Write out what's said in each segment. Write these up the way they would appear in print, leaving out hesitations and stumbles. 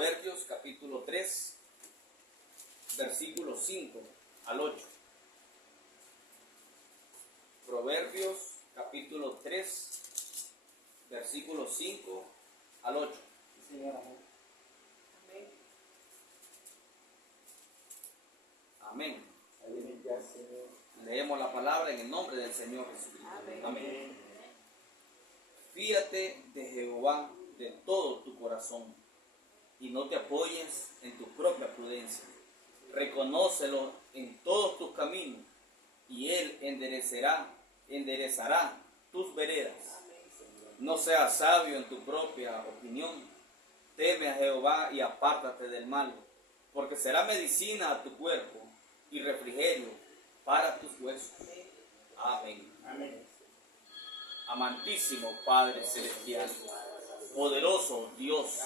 Proverbios capítulo 3, versículos 5 al 8. Proverbios capítulo 3, versículos 5 al 8. Sí, señor, amén. Amén. Amén. Ya, Señor. Leemos la palabra en el nombre del Señor Jesucristo. Amén. Fíate de Jehová de todo tu corazón y no te apoyes en tu propia prudencia. Reconócelo en todos tus caminos y Él enderezará tus veredas. No seas sabio en tu propia opinión. Teme a Jehová y apártate del mal, porque será medicina a tu cuerpo y refrigerio para tus huesos. Amén. Amén. Amantísimo Padre Celestial, poderoso Dios,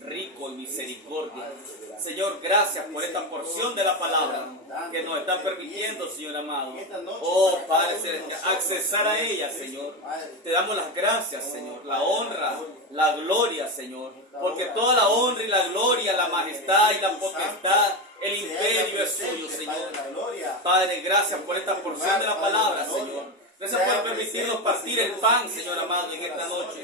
rico en misericordia. Señor, gracias por esta porción de la palabra que nos está permitiendo, Señor amado. Oh, Padre Celestial, accesar a ella, Señor. Te damos las gracias, Señor, la honra, la gloria, Señor, porque toda la honra y la gloria, la majestad y la potestad, el imperio es suyo, Señor. Padre, gracias por esta porción de la palabra, Señor. Gracias por permitirnos partir el pan, Señor amado, en esta noche.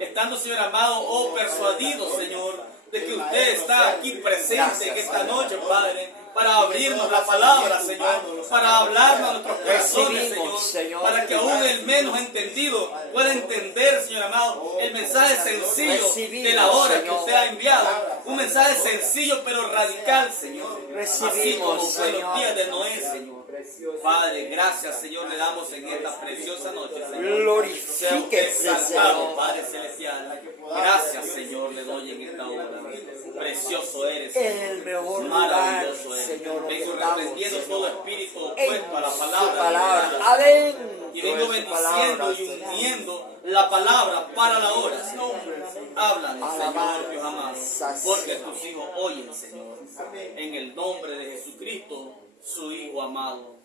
Estando, Señor amado, oh persuadido, Señor, de que usted está aquí presente en esta noche, Padre, para abrirnos la palabra, Señor, para hablarnos a nuestros corazones, Señor, para que aún el menos entendido pueda entender, Señor amado, el mensaje sencillo de la hora que usted ha enviado. Un mensaje sencillo pero radical, Señor. Así como fue los días de Noé, Señor. Padre, gracias, Señor, le damos en esta preciosa noche, Señor. Glorifíquese, Señor, Padre Celestial. Gracias, Señor, le doy en esta hora. Precioso eres, el mejor lugar, maravilloso eres. Señor. Vengo reprendiendo todo espíritu opuesto a la palabra. palabra. Adentro Y vengo bendiciendo y uniendo la palabra para la hora, Señor. Háblanos, Señor, Dios amado, porque tus hijos oyen, Señor. En el nombre de Jesucristo, su Hijo amado.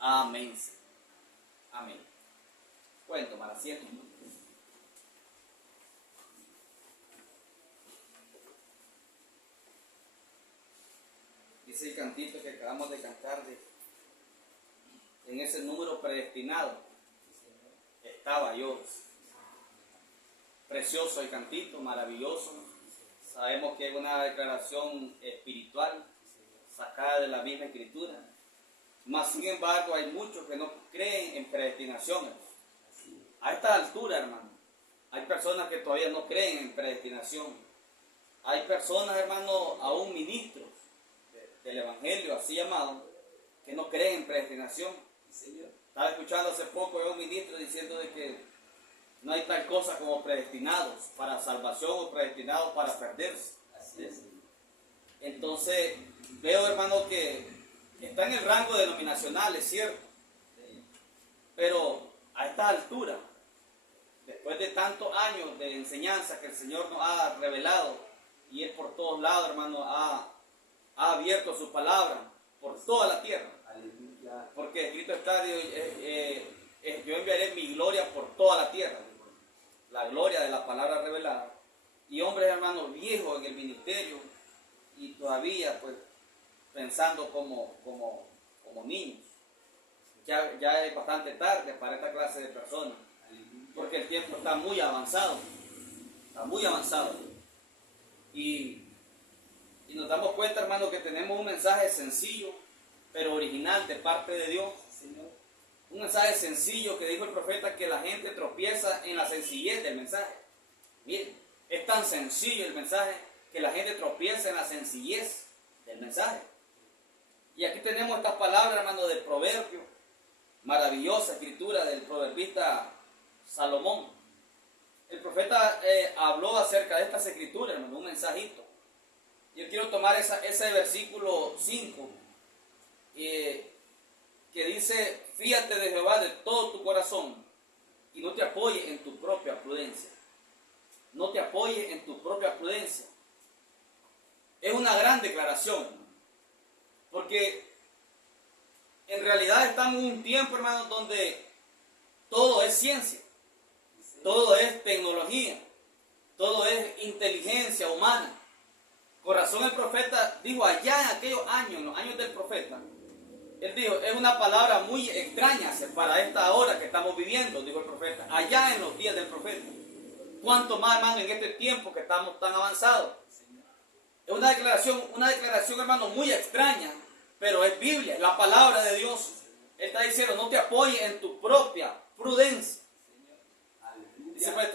Amén. Amén. Pueden tomar asiento. Dice el cantito que acabamos de cantar en ese número predestinado. Estaba yo. Precioso el cantito, maravilloso. Sabemos que es una declaración espiritual sacada de la misma escritura. Mas sin embargo hay muchos que no creen en predestinación. A esta altura, hermano, hay personas que todavía no creen en predestinación. Hay personas, hermano, aún ministros del evangelio así llamado, que no creen en predestinación. Estaba escuchando hace poco a un ministro diciendo de que no hay tal cosa como predestinados para salvación o predestinados para perderse. Entonces veo, hermano, que está en el rango denominacional, es cierto, pero a esta altura, después de tantos años de enseñanza que el Señor nos ha revelado, y Él por todos lados, hermano, ha abierto su palabra por toda la tierra. Porque escrito está, yo enviaré mi gloria por toda la tierra. La gloria de la palabra revelada. Y hombres, hermanos, viejos en el ministerio y todavía, pues, pensando como niños. Ya es bastante tarde para esta clase de personas. Porque el tiempo está muy avanzado. Está muy avanzado. Y nos damos cuenta, hermano, que tenemos un mensaje sencillo, pero original de parte de Dios. Un mensaje sencillo que dijo el profeta que la gente tropieza en la sencillez del mensaje. Miren, es tan sencillo el mensaje que la gente tropieza en la sencillez del mensaje. Y aquí tenemos estas palabras, hermano, del proverbio, maravillosa escritura del proverbista Salomón. El profeta habló acerca de estas escrituras, hermano, un mensajito. Yo quiero tomar ese versículo 5 que dice: fíate de Jehová de todo tu corazón y no te apoyes en tu propia prudencia. No te apoyes en tu propia prudencia. Es una gran declaración, porque en realidad estamos en un tiempo, hermano, donde todo es ciencia, todo es tecnología, todo es inteligencia humana. Con razón el profeta dijo allá en aquellos años, en los años del profeta, él dijo, es una palabra muy extraña para esta hora que estamos viviendo, dijo el profeta, allá en los días del profeta. ¿Cuánto más, hermano, en este tiempo que estamos tan avanzados? Es una declaración, hermano, muy extraña, pero es Biblia, es la palabra de Dios. Él está diciendo, no te apoyes en tu propia prudencia. Dice, pues,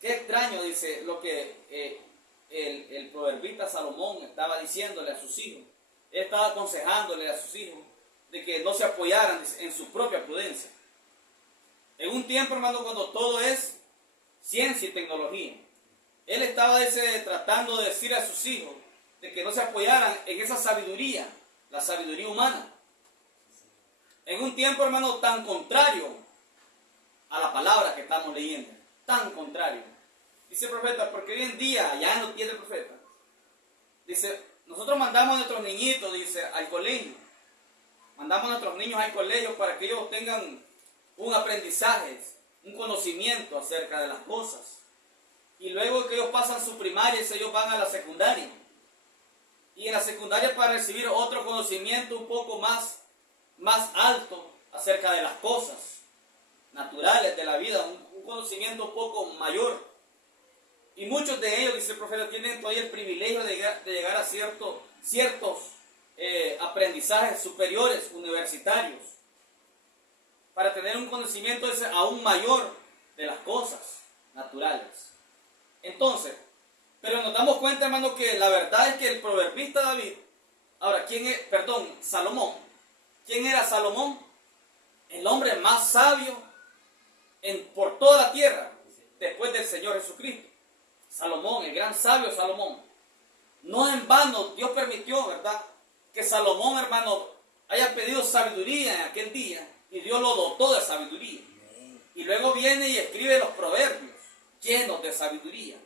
qué extraño, dice, lo que el proverbista Salomón estaba diciéndole a sus hijos. Él estaba aconsejándole a sus hijos de que no se apoyaran en su propia prudencia. En un tiempo, hermano, cuando todo es ciencia y tecnología, él estaba tratando de decir a sus hijos de que no se apoyaran en esa sabiduría, la sabiduría humana. En un tiempo, hermano, tan contrario a la palabra que estamos leyendo, tan contrario. Dice el profeta, porque hoy en día, ya en los días del profeta, dice, nosotros mandamos a nuestros niñitos, dice, al colegio. Mandamos a nuestros niños al colegio para que ellos tengan un aprendizaje, un conocimiento acerca de las cosas. Y luego que ellos pasan su primaria, ellos van a la secundaria. Y en la secundaria para recibir otro conocimiento un poco más alto acerca de las cosas naturales de la vida, un conocimiento un poco mayor. Y muchos de ellos, dice el profeta, tienen todavía el privilegio de llegar a ciertos aprendizajes superiores, universitarios, para tener un conocimiento aún mayor de las cosas naturales. Entonces, pero nos damos cuenta, hermano, que la verdad es que el proverbista David, ahora, Salomón. ¿Quién era Salomón? El hombre más sabio por toda la tierra, después del Señor Jesucristo. Salomón, el gran sabio Salomón. No en vano Dios permitió, ¿verdad?, que Salomón, hermano, haya pedido sabiduría en aquel día y Dios lo dotó de sabiduría. Y luego viene y escribe los proverbios llenos de sabiduría.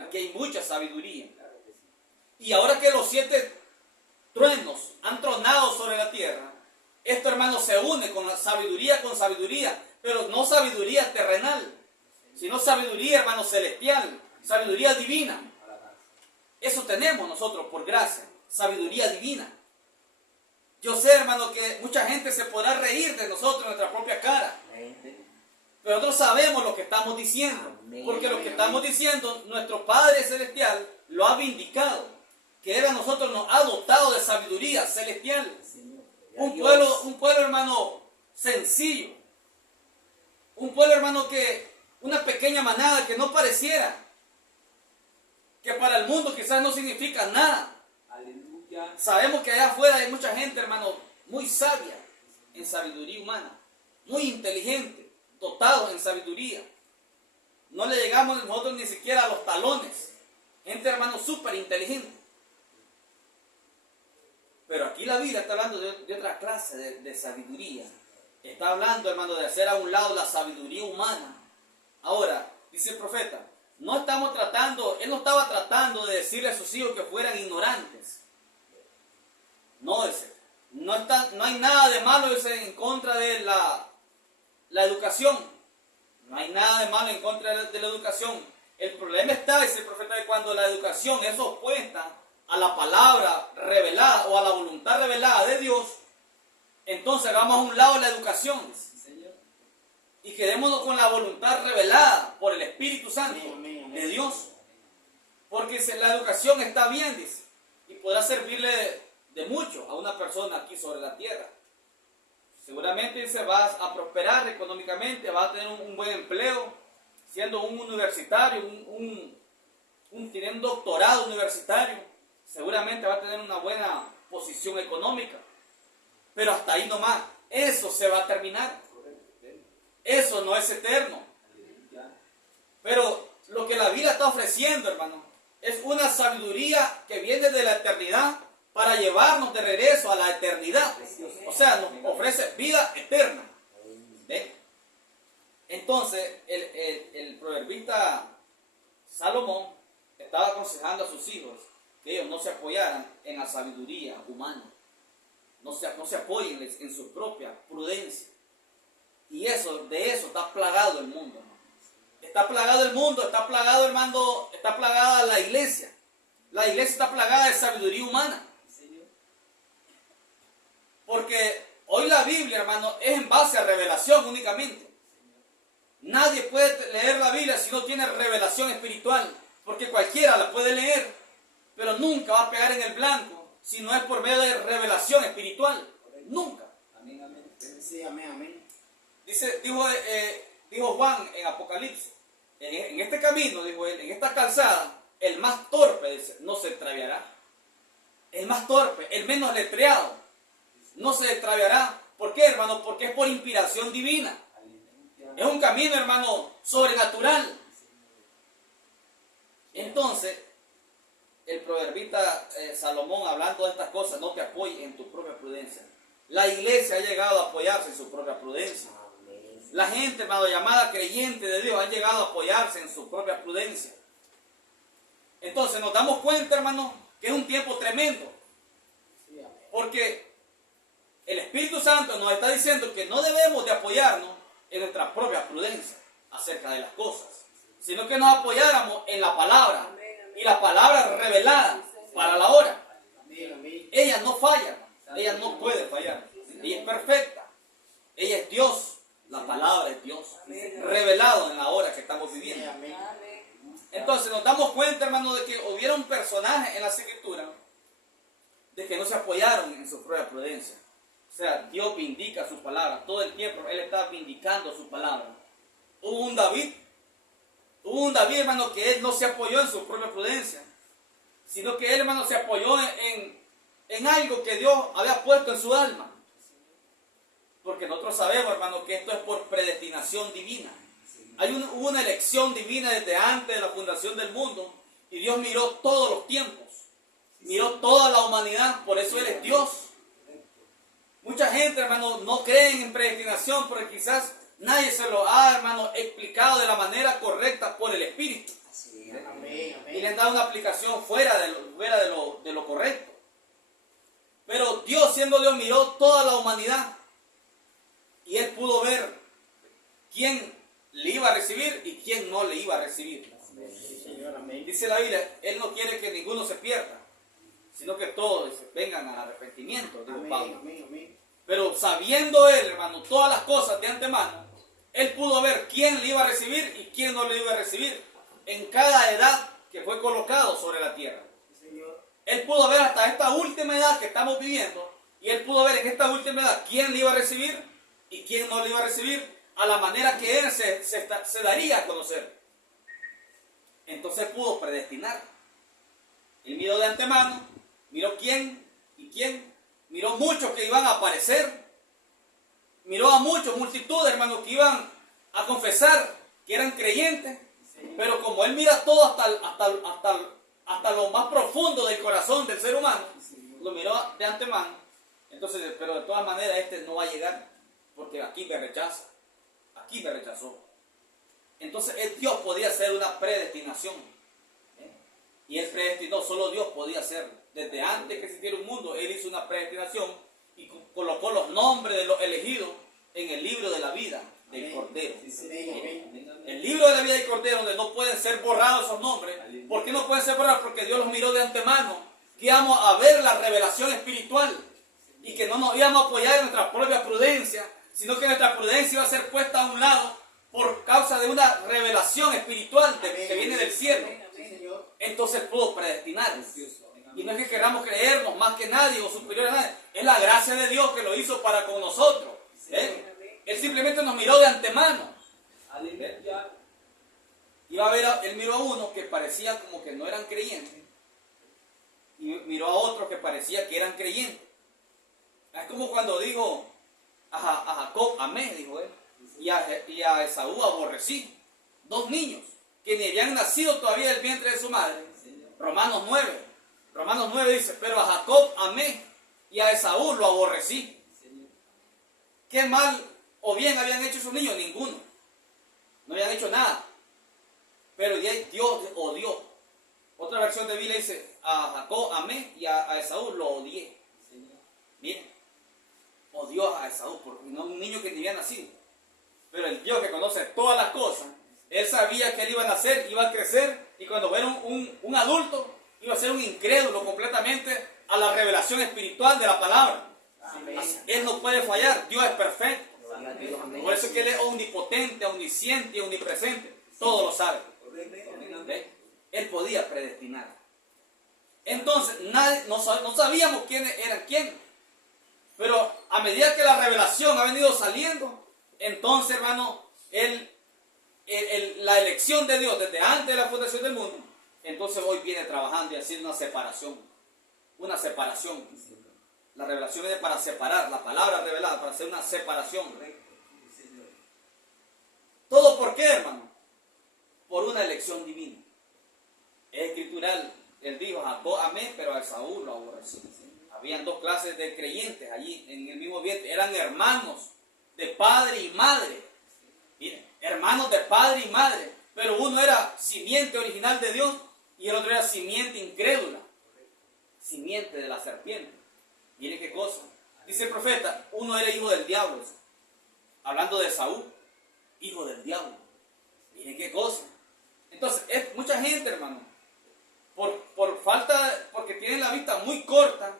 Aquí hay mucha sabiduría. Y ahora que los 7 truenos han tronado sobre la tierra, esto, hermano, se une con sabiduría, pero no sabiduría terrenal, sino sabiduría, hermano, celestial. Sabiduría divina. Eso tenemos nosotros por gracia. Sabiduría divina. Yo sé, hermano, que mucha gente se podrá reír de nosotros en nuestra propia cara. Pero nosotros sabemos lo que estamos diciendo. Porque lo que estamos diciendo, nuestro Padre Celestial lo ha vindicado. Que Él a nosotros nos ha dotado de sabiduría celestial. Un pueblo, hermano, sencillo. Un pueblo, hermano, una pequeña manada que no pareciera, que para el mundo quizás no significa nada. Aleluya. Sabemos que allá afuera hay mucha gente, hermano, muy sabia en sabiduría humana, muy inteligente, dotados en sabiduría. No le llegamos nosotros ni siquiera a los talones. Gente, hermano, súper inteligente. Pero aquí la Biblia está hablando de otra clase de sabiduría. Está hablando, hermano, de hacer a un lado la sabiduría humana. Ahora, dice el profeta, él no estaba tratando de decirle a sus hijos que fueran ignorantes. No hay nada de malo en contra de la educación. No hay nada de malo en contra de la educación. El problema está, dice el profeta, de cuando la educación es opuesta a la palabra revelada o a la voluntad revelada de Dios, entonces hagamos a un lado la educación y quedémonos con la voluntad revelada por el Espíritu Santo de Dios. Porque la educación está bien, dice, y podrá servirle de mucho a una persona aquí sobre la tierra. Seguramente, dice, vas a prosperar económicamente, vas a tener un buen empleo, siendo un universitario, tiene un doctorado universitario, seguramente va a tener una buena posición económica. Pero hasta ahí nomás, eso se va a terminar. Eso no es eterno. Pero lo que la Biblia está ofreciendo, hermano, es una sabiduría que viene de la eternidad para llevarnos de regreso a la eternidad. O sea, nos ofrece vida eterna. ¿Ven? Entonces, el proverbista Salomón estaba aconsejando a sus hijos que ellos no se apoyaran en la sabiduría humana. No se apoyen en su propia prudencia. Y de eso está plagado el mundo. Está plagado el mundo, está plagado, hermano, está plagada la iglesia La iglesia está plagada de sabiduría humana. Porque hoy la Biblia, hermano, es en base a revelación únicamente. Nadie puede leer la Biblia si no tiene revelación espiritual. Porque cualquiera la puede leer, pero nunca va a pegar en el blanco si no es por medio de revelación espiritual. Nunca. Amén, amén. Sí, amén, amén. Dijo Juan en Apocalipsis, en este camino, dijo él, en esta calzada, el más torpe, dice, no se extraviará. El más torpe, el menos letreado, no se extraviará. ¿Por qué, hermano? Porque es por inspiración divina. Es un camino, hermano, sobrenatural. Entonces, el proverbista Salomón, hablando de estas cosas, no te apoyes en tu propia prudencia. La iglesia ha llegado a apoyarse en su propia prudencia. La gente, hermano, llamada creyente de Dios, ha llegado a apoyarse en su propia prudencia. Entonces nos damos cuenta, hermano, que es un tiempo tremendo. Porque el Espíritu Santo nos está diciendo que no debemos de apoyarnos en nuestra propia prudencia acerca de las cosas, sino que nos apoyáramos en la palabra. Y la palabra revelada para la hora. Ella no falla, ella no puede fallar. Ella es perfecta. Ella es Dios. La palabra es Dios, revelado en la hora que estamos viviendo. Entonces nos damos cuenta, hermano, de que hubieron personajes en las Escrituras de que no se apoyaron en su propia prudencia. O sea, Dios vindica su palabra. Todo el tiempo Él está vindicando su palabra. Hubo un David, hermano, que él no se apoyó en su propia prudencia, sino que él, hermano, se apoyó en algo que Dios había puesto en su alma. Porque nosotros sabemos, hermano, que esto es por predestinación divina. Hubo una elección divina desde antes de la fundación del mundo. Y Dios miró todos los tiempos. Miró toda la humanidad. Por eso Él es Dios. Mucha gente, hermano, no cree en predestinación porque quizás nadie se lo ha, hermano, explicado de la manera correcta por el Espíritu. Y le han dado una aplicación fuera de lo correcto. Pero Dios, siendo Dios, miró toda la humanidad. Y Él pudo ver quién le iba a recibir y quién no le iba a recibir. Dice la Biblia, Él no quiere que ninguno se pierda, sino que todos vengan al arrepentimiento, dijo Pablo. Pero sabiendo Él, hermano, todas las cosas de antemano, Él pudo ver quién le iba a recibir y quién no le iba a recibir en cada edad que fue colocado sobre la tierra. Él pudo ver hasta esta última edad que estamos viviendo, y Él pudo ver en esta última edad quién le iba a recibir y quién no le iba a recibir, a la manera que Él se daría a conocer. Entonces pudo predestinar. Él miró de antemano, miró quién y quién, miró muchos que iban a aparecer, miró a muchos, multitudes, hermanos, que iban a confesar que eran creyentes, pero como Él mira todo hasta lo más profundo del corazón del ser humano, lo miró de antemano. Entonces, pero de todas maneras este no va a llegar, porque aquí me rechaza, aquí me rechazó. Entonces Dios podía hacer una predestinación, y Él predestinó, solo Dios podía hacerlo. Desde antes que existiera un mundo, Él hizo una predestinación y colocó los nombres de los elegidos en el libro de la vida del Cordero. El libro de la vida del Cordero, donde no pueden ser borrados esos nombres. ¿Por qué no pueden ser borrados? Porque Dios los miró de antemano, que íbamos a ver la revelación espiritual y que no nos íbamos a apoyar en nuestra propia prudencia, sino que nuestra prudencia iba a ser puesta a un lado por causa de una revelación espiritual que viene del cielo. Entonces pudo predestinar. Y no es que queramos creernos más que nadie o superior a nadie. Es la gracia de Dios que lo hizo para con nosotros. Él simplemente nos miró de antemano. Él miró a uno que parecía como que no eran creyentes. Y miró a otros que parecía que eran creyentes. Es como cuando dijo a Jacob, amé, dijo él. Y a Esaú aborrecí. Dos niños que ni habían nacido todavía del vientre de su madre. Romanos 9 dice, pero a Jacob amé y a Esaú lo aborrecí. ¿Qué mal o bien habían hecho esos niños? Ninguno. No habían hecho nada. Pero Dios odió. Otra versión de Biblia dice, a Jacob amé y a Esaú lo odié. Miren, odió a Esaú porque no un niño que ni había nacido. Pero el Dios que conoce todas las cosas, Él sabía que él iba a nacer, iba a crecer, y cuando era un adulto, Iba a ser un incrédulo completamente a la revelación espiritual de la palabra. Amén. Él no puede fallar, Dios es perfecto. Gloria a Dios, amén. Por eso es que Él es omnipotente, omnisciente y omnipresente. Todo lo sabe. ¿Ve? Él podía predestinar. Entonces, no sabíamos quiénes eran quiénes. Pero a medida que la revelación ha venido saliendo, entonces, hermano, la elección de Dios desde antes de la fundación del mundo, entonces hoy viene trabajando y haciendo una separación. Una separación. La revelación es para separar, la palabra revelada, para hacer una separación. ¿Todo por qué, hermano? Por una elección divina. Es escritural. Él dijo, Jacob amé, pero a Esaú lo aborrecí. Habían dos clases de creyentes allí en el mismo vientre. Eran hermanos de padre y madre. Miren, hermanos de padre y madre. Pero uno era simiente original de Dios y el otro era simiente incrédula. Simiente de la serpiente. Miren qué cosa. Dice el profeta, uno era hijo del diablo. Hablando de Esaú, hijo del diablo. Miren qué cosa. Entonces, es mucha gente, hermano, por falta, porque tienen la vista muy corta,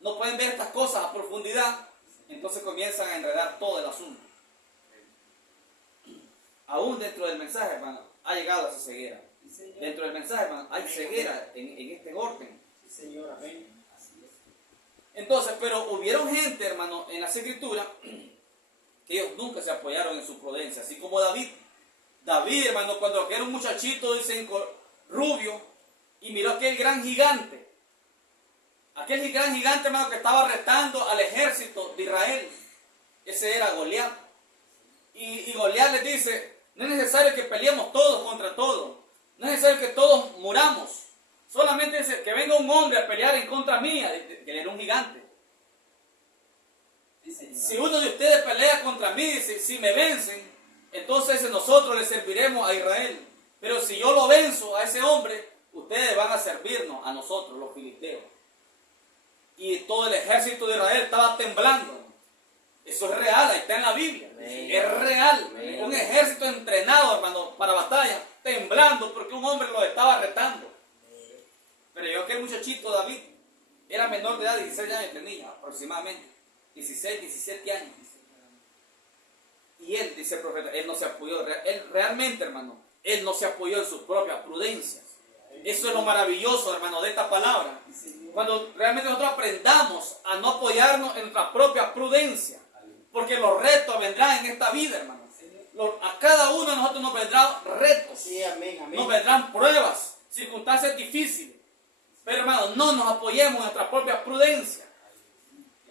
no pueden ver estas cosas a profundidad, entonces comienzan a enredar todo el asunto. Aún dentro del mensaje, hermano, ha llegado esa ceguera. Dentro del mensaje, hermano, hay ceguera en este orden. Sí, Señor, amén. Entonces, pero hubieron gente, hermano, en las escrituras, que ellos nunca se apoyaron en su prudencia, así como David. David, hermano, cuando era un muchachito, dicen, rubio, y miró aquel gran gigante. Aquel gran gigante, hermano, que estaba retando al ejército de Israel. Ese era Goliat. Y Goliat les dice, no es necesario que peleemos todos contra todos. No es necesario que todos muramos. Solamente dice que venga un hombre a pelear en contra mía, que él era un gigante. Si uno de ustedes pelea contra mí, si me vencen, entonces nosotros le serviremos a Israel. Pero si yo lo venzo a ese hombre, ustedes van a servirnos a nosotros, los filisteos. Y todo el ejército de Israel estaba temblando. Eso es real, ahí está en la Biblia. Amén. Es real. Amén. Un ejército entrenado, hermano, para batalla, temblando porque un hombre lo estaba retando. Pero yo aquel muchachito David era menor de edad, 16 años tenía aproximadamente. 16, 17 años. Y él, dice el profeta, él no se apoyó, él realmente, hermano, él no se apoyó en sus propias prudencias. Eso es lo maravilloso, hermano, de esta palabra. Cuando realmente nosotros aprendamos a no apoyarnos en nuestra propia prudencia, porque los retos vendrán en esta vida, hermano. A cada uno de nosotros nos vendrán retos, Sí, amén, amén. nos vendrán pruebas, circunstancias difíciles. Pero, hermano, no nos apoyemos en nuestra propia prudencia.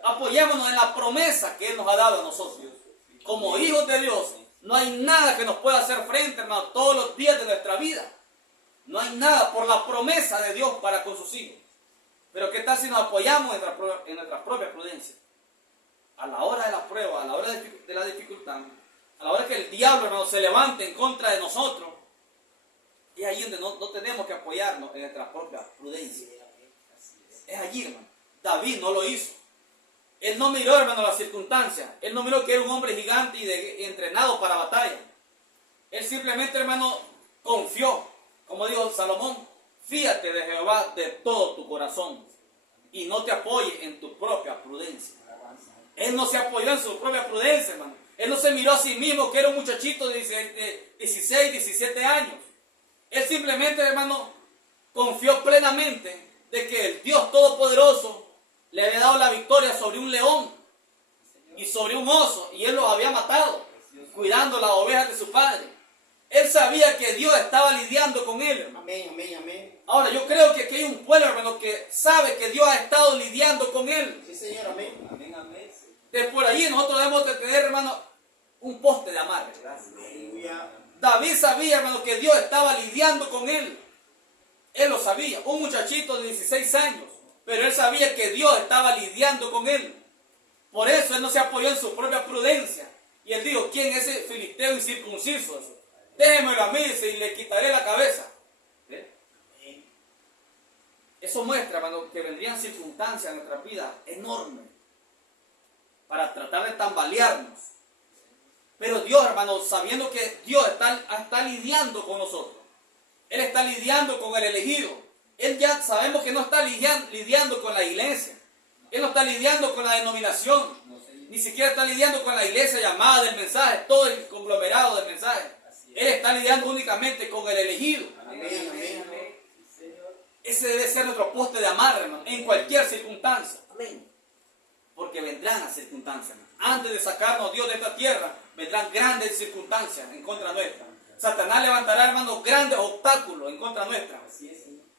Apoyémonos en la promesa que Él nos ha dado a nosotros. Como hijos de Dios, no hay nada que nos pueda hacer frente, hermano, todos los días de nuestra vida. No hay nada por la promesa de Dios para con sus hijos. Pero ¿qué tal si nos apoyamos en nuestra propia prudencia? A la hora de la prueba, a la hora de la dificultad, a la hora que el diablo, hermano, se levante en contra de nosotros, es ahí donde no tenemos que apoyarnos en nuestra propia prudencia. Es allí, hermano. David no lo hizo. Él no miró, hermano, las circunstancias. Él no miró que era un hombre gigante y entrenado para batalla. Él simplemente, hermano, confió. Como dijo Salomón, fíate de Jehová de todo tu corazón y no te apoyes en tu propia prudencia. Él no se apoyó en su propia prudencia, hermano. Él no se miró a sí mismo que era un muchachito de 16, 17 años. Él simplemente, hermano, confió plenamente de que el Dios Todopoderoso le había dado la victoria sobre un león y sobre un oso, y él los había matado, cuidando las ovejas de su padre. Él sabía que Dios estaba lidiando con él, hermano. Amén, amén, amén. Ahora, yo creo que aquí hay un pueblo, hermano, que sabe que Dios ha estado lidiando con él. Sí, Señor, amén. Amén, amén. De por allí nosotros debemos de tener, hermano, un poste de amarre. Aleluya. David sabía, hermano, que Dios estaba lidiando con él. Él lo sabía, un muchachito de 16 años, pero él sabía que Dios estaba lidiando con él. Por eso él no se apoyó en su propia prudencia. Y él dijo, ¿quién es ese filisteo incircunciso? Déjemelo a mí, dice, y le quitaré la cabeza. ¿Ve? Eso muestra, hermano, que vendrían circunstancias en nuestra vida enormes para tratar de tambalearnos. Pero Dios, hermano, sabiendo que Dios está lidiando con nosotros. Él está lidiando con el elegido. Él ya sabemos que no está lidiando con la iglesia. Él no está lidiando con la denominación. Ni siquiera está lidiando con la iglesia llamada del mensaje, todo el conglomerado del mensaje. Él está lidiando únicamente con el elegido. Amén, amén. Ese debe ser nuestro poste de amarre, hermano, en cualquier circunstancia. Amén. Porque vendrán las circunstancias, hermano. Antes de sacarnos Dios de esta tierra, vendrán grandes circunstancias en contra nuestra. Satanás levantará, hermano, grandes obstáculos en contra nuestra.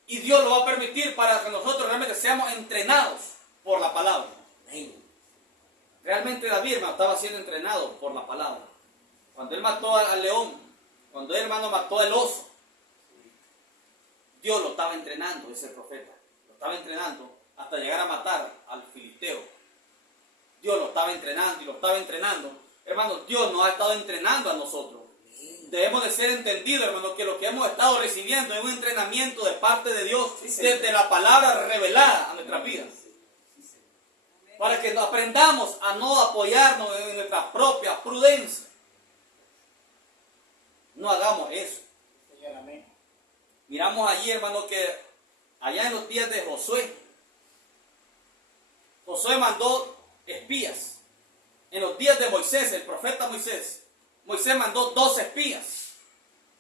Y Dios lo va a permitir para que nosotros realmente seamos entrenados por la palabra. Amén. Realmente David, hermano, estaba siendo entrenado por la palabra. Cuando él mató al león, cuando él, hermano, mató al oso, Dios lo estaba entrenando, ese profeta. Lo estaba entrenando hasta llegar a matar al filisteo. Dios lo estaba entrenando y lo estaba entrenando. Hermano, Dios nos ha estado entrenando a nosotros. Debemos de ser entendidos, hermano, que lo que hemos estado recibiendo es un entrenamiento de parte de Dios desde la palabra revelada a nuestras vidas. Para que aprendamos a no apoyarnos en nuestra propia prudencia. No hagamos eso. Señor, amén. Miramos allí, hermano, que allá en los días de Josué, Josué mandó espías. En los días de Moisés, el profeta Moisés, Moisés mandó 2 espías.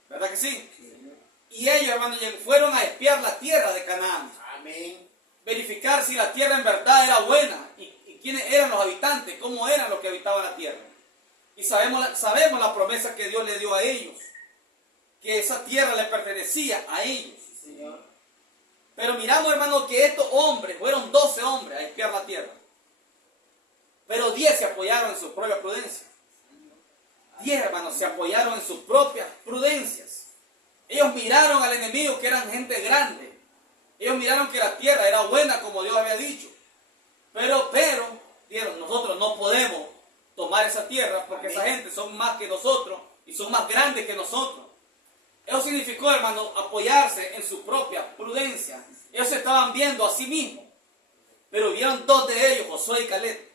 ¿Verdad que sí? Y ellos, hermano, fueron a espiar la tierra de Canaán. Amén. Verificar si la tierra en verdad era buena y quiénes eran los habitantes, cómo eran los que habitaban la tierra. Y sabemos la promesa que Dios le dio a ellos, que esa tierra le pertenecía a ellos. Señor. Pero miramos, hermano, que estos hombres, fueron 12 hombres a espiar la tierra. Pero 10 se apoyaron en su propia prudencia. 10, hermanos, se apoyaron en sus propias prudencias. Ellos miraron al enemigo, que eran gente grande. Ellos miraron que la tierra era buena, como Dios había dicho. Pero, dijeron, nosotros no podemos tomar esa tierra porque esa gente son más que nosotros y son más grandes que nosotros. Eso significó, hermano, apoyarse en su propia prudencia. Ellos se estaban viendo a sí mismos. Pero vieron 2 de ellos, Josué y Caleb,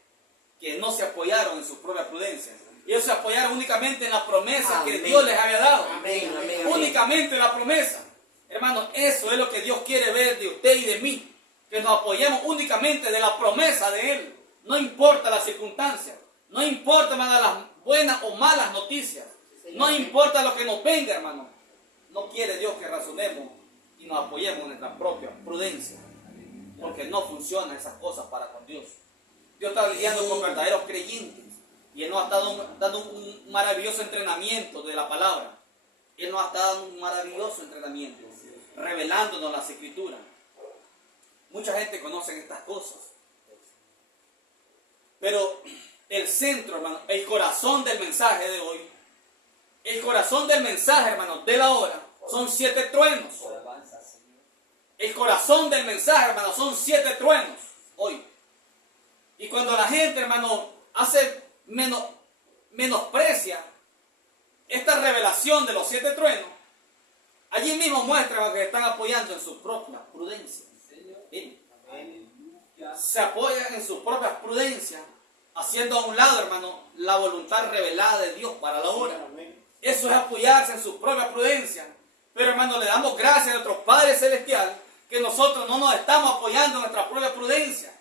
que no se apoyaron en su propia prudencia. Ellos se apoyaron únicamente en la promesa que Dios les había dado. Amén, amén, Únicamente en la promesa. Hermano, eso es lo que Dios quiere ver de usted y de mí. Que nos apoyemos únicamente de la promesa de Él. No importa las circunstancias. No importa, hermano, las buenas o malas noticias. No importa lo que nos venga, hermano. No quiere Dios que razonemos y nos apoyemos en nuestra propia prudencia. Porque no funcionan esas cosas para con Dios. Dios está lidiando con verdaderos creyentes. Y Él nos ha estado dando un maravilloso entrenamiento de la palabra. Él nos ha dado un maravilloso entrenamiento, revelándonos las escrituras. Mucha gente conoce estas cosas. Pero el centro, hermano, el corazón del mensaje de hoy, el corazón del mensaje, hermano, de la hora, son 7 truenos. El corazón del mensaje, hermano, son 7 truenos hoy. Y cuando la gente, hermano, menosprecia esta revelación de los 7 truenos, allí mismo muestran que están apoyando en su propia prudencia. ¿Sí? Se apoyan en su propia prudencia, haciendo a un lado, hermano, la voluntad revelada de Dios para la hora. Eso es apoyarse en su propia prudencia. Pero, hermano, le damos gracias a nuestro Padre Celestial que nosotros no nos estamos apoyando en nuestra propia prudencia.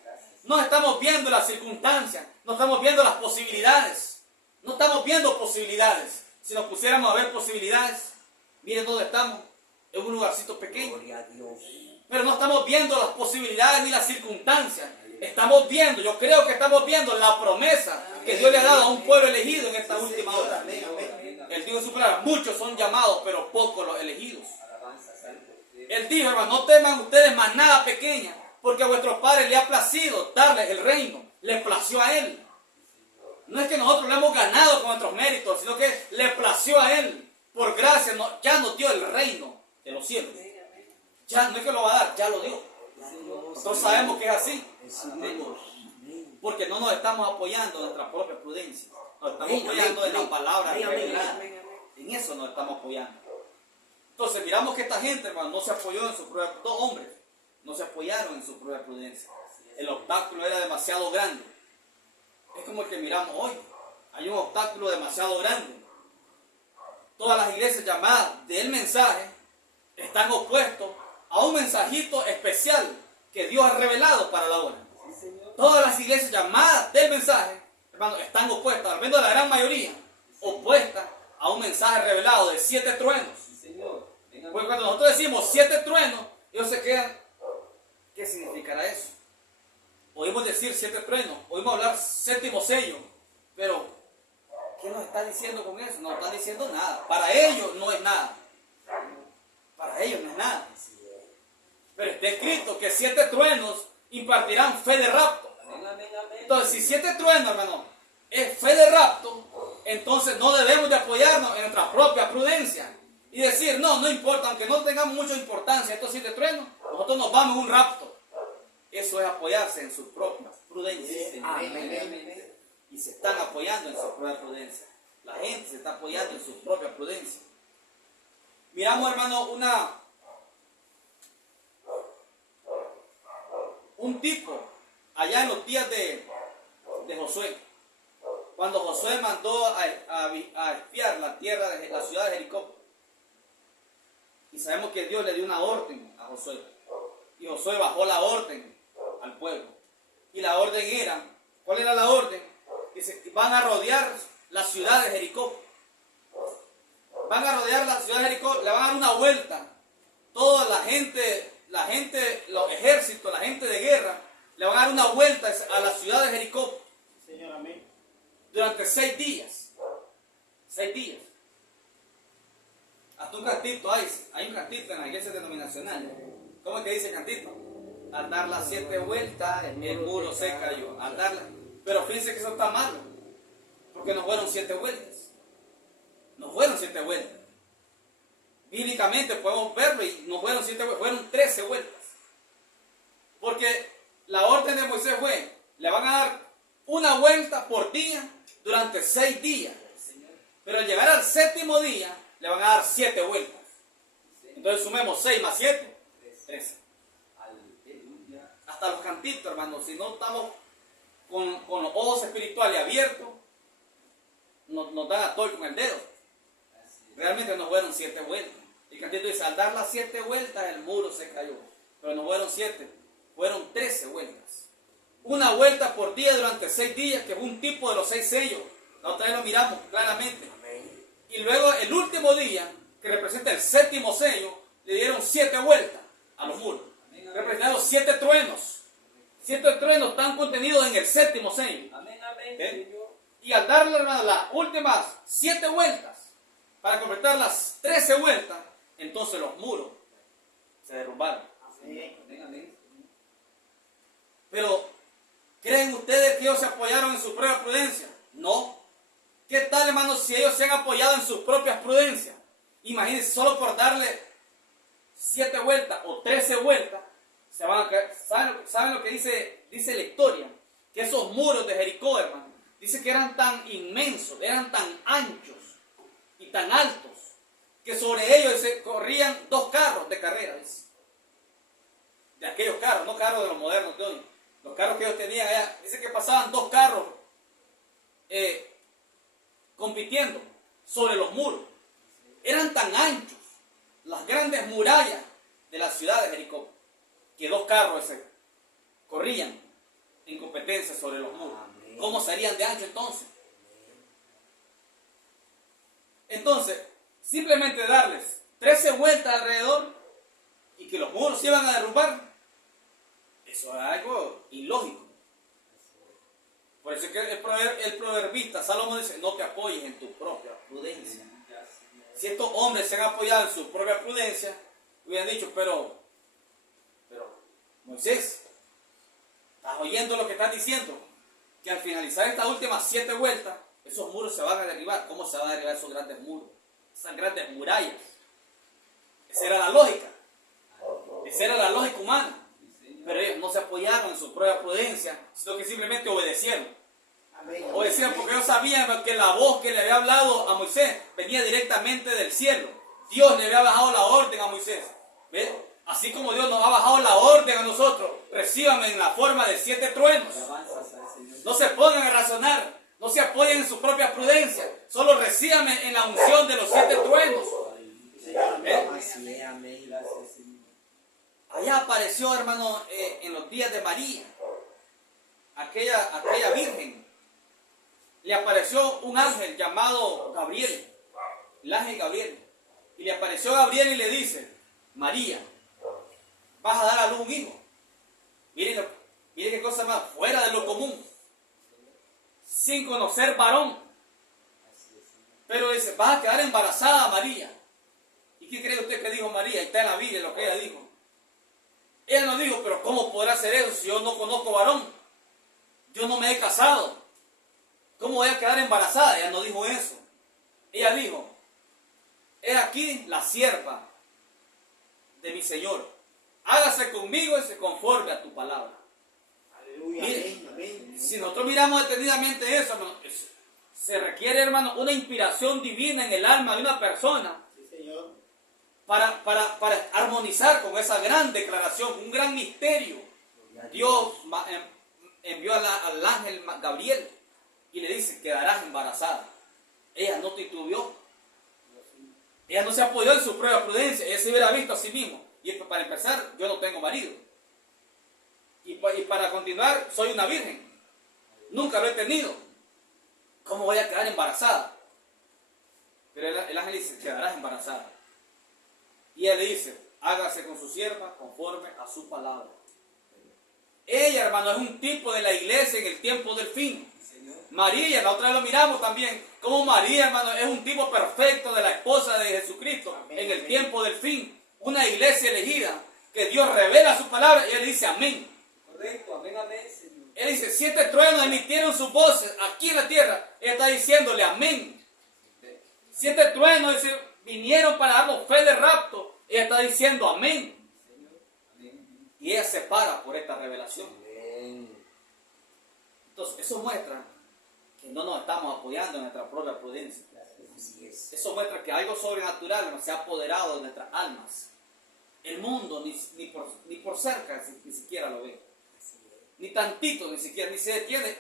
No estamos viendo las circunstancias, no estamos viendo las posibilidades. No estamos viendo posibilidades. Si nos pusiéramos a ver posibilidades, miren dónde estamos, en un lugarcito pequeño. Gloria a Dios. Pero no estamos viendo las posibilidades ni las circunstancias. Estamos viendo, yo creo que estamos viendo la promesa que Dios le ha dado a un pueblo elegido en esta última hora. Amén, amén. Él dijo en su palabra, muchos son llamados, pero pocos los elegidos. Él dijo, hermano, no teman ustedes manada pequeña, porque a vuestros padres le ha placido darles el reino. Les plació a Él. No es que nosotros lo hemos ganado con nuestros méritos, sino que le plació a Él. Por gracia, ya nos dio el reino de los cielos. Ya no es que lo va a dar, ya lo dio. Nosotros sabemos que es así. Porque no nos estamos apoyando en nuestra propia prudencia. Nos estamos apoyando en la palabra revelada. En eso nos estamos apoyando. Entonces miramos que esta gente, hermano, no se apoyó en su propia, 2 hombres, no se apoyaron en su propia prudencia. El obstáculo era demasiado grande. Es como el que miramos hoy. Hay un obstáculo demasiado grande. Todas las iglesias llamadas del mensaje están opuestos a un mensajito especial que Dios ha revelado para la hora. Todas las iglesias llamadas del mensaje, hermano, están opuestas, al menos la gran mayoría, opuestas a un mensaje revelado de 7 truenos. Porque cuando nosotros decimos 7 truenos, ellos se quedan, ¿qué significará eso? Oímos decir 7 truenos, oímos hablar séptimo sello, pero ¿qué nos está diciendo con eso? No nos están diciendo nada. Para ellos no es nada. Para ellos no es nada. Pero está escrito que 7 truenos impartirán fe de rapto. Entonces, si 7 truenos, hermano, es fe de rapto, entonces no debemos de apoyarnos en nuestra propia prudencia y decir, no importa, aunque no tengamos mucha importancia estos 7 truenos, nosotros nos vamos en un rapto. Eso es apoyarse en su propia prudencia. Amén. Y se están apoyando en su propia prudencia. La gente se está apoyando en su propia prudencia. Miramos, hermano, un tipo allá en los días de Josué. Cuando Josué mandó a espiar la tierra de la ciudad de Jericó. Y sabemos que Dios le dio una orden a Josué. Y Josué bajó la orden al pueblo. Y la orden era, ¿cuál era la orden? Dice, van a rodear la ciudad de Jericó. Van a rodear la ciudad de Jericó, le van a dar una vuelta. Toda la gente, los ejércitos, la gente de guerra, le van a dar una vuelta a la ciudad de Jericó. Señor, amén. Durante 6 días. 6 días. Hasta un cantito hay un cantito en las iglesias denominacionales. ¿Cómo es que dice el cantito? Al dar las 7 vueltas, el muro se cayó. Al darla. Pero fíjense que eso está malo. Porque no fueron 7 vueltas. No fueron 7 vueltas. Bíblicamente podemos verlo y no fueron 7 vueltas, fueron 13 vueltas. Porque la orden de Moisés fue, le van a dar una vuelta por día durante 6 días. Pero al llegar al 7º día, le van a dar 7 vueltas. Entonces sumemos 6 más 7, 13. Hasta los cantitos, hermanos, si no estamos con los ojos espirituales abiertos, nos dan a tocar con el dedo. Realmente no fueron 7 vueltas. El cantito dice, al dar las 7 vueltas el muro se cayó. Pero no fueron 7, fueron 13 vueltas. Una vuelta por día durante 6 días, que fue un tipo de los 6 sellos. La otra vez lo miramos claramente. Y luego el último día, que representa el 7º sello, le dieron 7 vueltas a los muros. Representando 7 truenos. 7 truenos están contenidos en el 7º sello. Y al darle, hermano, las últimas 7 vueltas, para completar las 13 vueltas, entonces los muros se derrumbaron. Pero, ¿creen ustedes que ellos se apoyaron en su propia prudencia? No. ¿Qué tal, hermanos, si ellos se han apoyado en sus propias prudencias? Imagínense, solo por darle 7 vueltas o 13 vueltas, se van a caer. ¿Saben lo que dice la historia? Que esos muros de Jericó, hermano, dice que eran tan inmensos, eran tan anchos y tan altos, que sobre ellos se corrían 2 carros de carrera. De aquellos carros, no carros de los modernos de hoy. Los carros que ellos tenían allá, dice que pasaban 2 carros compitiendo sobre los muros. Eran tan anchos las grandes murallas de la ciudad de Jericó, que 2 carros se corrían en competencia sobre los muros. ¿Cómo serían de ancho entonces? Entonces, simplemente darles 13 vueltas alrededor y que los muros se iban a derrumbar, eso es algo ilógico. Por eso es que el proverbista Salomón dice, no te apoyes en tu propia prudencia. Si estos hombres se han apoyado en su propia prudencia, hubieran dicho, pero Moisés, ¿estás oyendo lo que estás diciendo? Que al finalizar estas últimas 7 vueltas, esos muros se van a derribar. ¿Cómo se van a derribar esos grandes muros? Esas grandes murallas. Esa era la lógica. Esa era la lógica humana. Pero ellos no se apoyaron en su propia prudencia, sino que simplemente obedecieron. Obedecieron porque ellos sabían que la voz que le había hablado a Moisés venía directamente del cielo. Dios le había bajado la orden a Moisés. ¿Ves? Así como Dios nos ha bajado la orden a nosotros, recíbanme en la forma de 7 truenos. No se pongan a razonar, no se apoyen en su propia prudencia, solo recíbanme en la unción de los 7 truenos. allá apareció, hermano, en los días de María, aquella virgen. Le apareció un ángel llamado Gabriel, el ángel Gabriel. Y le apareció Gabriel y le dice, María, vas a dar a luz un hijo. Miren qué cosa más fuera de lo común, sin conocer varón. Pero dice, vas a quedar embarazada, María. ¿Y qué cree usted que dijo María? Ahí está en la Biblia lo que ella dijo. Ella no dijo, pero ¿cómo podrá hacer eso si yo no conozco varón? Yo no me he casado. ¿Cómo voy a quedar embarazada? Ella no dijo eso. Ella dijo, he aquí la sierva de mi Señor. Hágase conmigo y se conforme a tu palabra. Aleluya. Mire, Amén. si nosotros miramos detenidamente eso, hermano, se requiere, hermano, una inspiración divina en el alma de una persona Sí, Señor. para armonizar con esa gran declaración, un gran misterio. Dios envió al ángel Gabriel y le dice, quedarás embarazada. Ella no titubeó. Ella no se apoyó en su propia prudencia. Ella se hubiera visto a sí mismo. Y para empezar, yo no tengo marido. Y para continuar, soy una virgen. Nunca lo he tenido. ¿Cómo voy a quedar embarazada? Pero el ángel dice, quedarás embarazada. Y ella le dice, hágase con su sierva conforme a su palabra. Ella, hermano, es un tipo de la iglesia en el tiempo del fin. María, la otra vez lo miramos también, como María, hermano, es un tipo perfecto de la esposa de Jesucristo. Amén, en el amén. tiempo del fin. Una iglesia elegida, que Dios revela su palabra y Él dice amén. Correcto, amén, amén, Señor. Él dice, 7 truenos emitieron sus voces aquí en la tierra. Él está diciéndole amén. 7 truenos dice, vinieron para darnos fe de rapto. Ella está diciendo amén. Y ella se para por esta revelación. Entonces, eso muestra que no nos estamos apoyando en nuestra propia prudencia. Así es. Eso muestra que algo sobrenatural nos se ha apoderado de nuestras almas. El mundo ni por cerca ni siquiera lo ve. Ni tantito, ni siquiera, ni se detiene.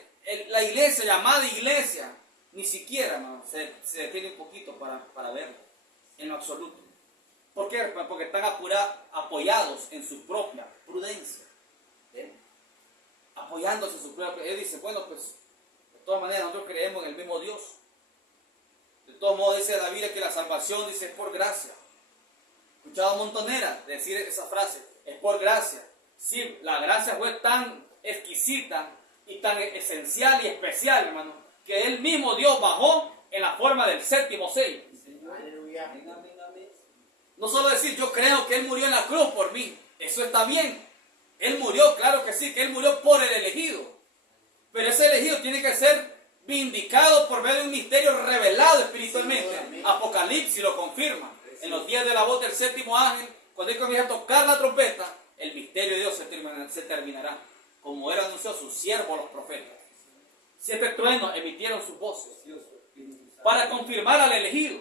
La iglesia, llamada iglesia, ni siquiera se detiene un poquito para verlo, en lo absoluto. ¿Por qué? Porque están apoyados en su propia prudencia. ¿Ven? Apoyándose en su propia prudencia. Él dice, bueno, pues, de todas maneras, nosotros creemos en el mismo Dios. De todos modos, dice la Biblia que la salvación, dice, es por gracia. He escuchado montoneras decir esa frase, es por gracia. Sí, la gracia fue tan exquisita y tan esencial y especial, hermano, que Él mismo Dios bajó en la forma del séptimo sello. Aleluya. Amén, amén, amén. No solo decir, yo creo que Él murió en la cruz por mí, eso está bien. Él murió, claro que sí, que Él murió por el elegido. Pero ese elegido tiene que ser vindicado por medio de un misterio revelado espiritualmente. Amén. Apocalipsis lo confirma. En los días de la voz del séptimo ángel, cuando Él comienza a tocar la trompeta, el misterio de Dios se terminará. Como era anunciado sus siervos los profetas. 7 truenos emitieron sus voces para confirmar al elegido,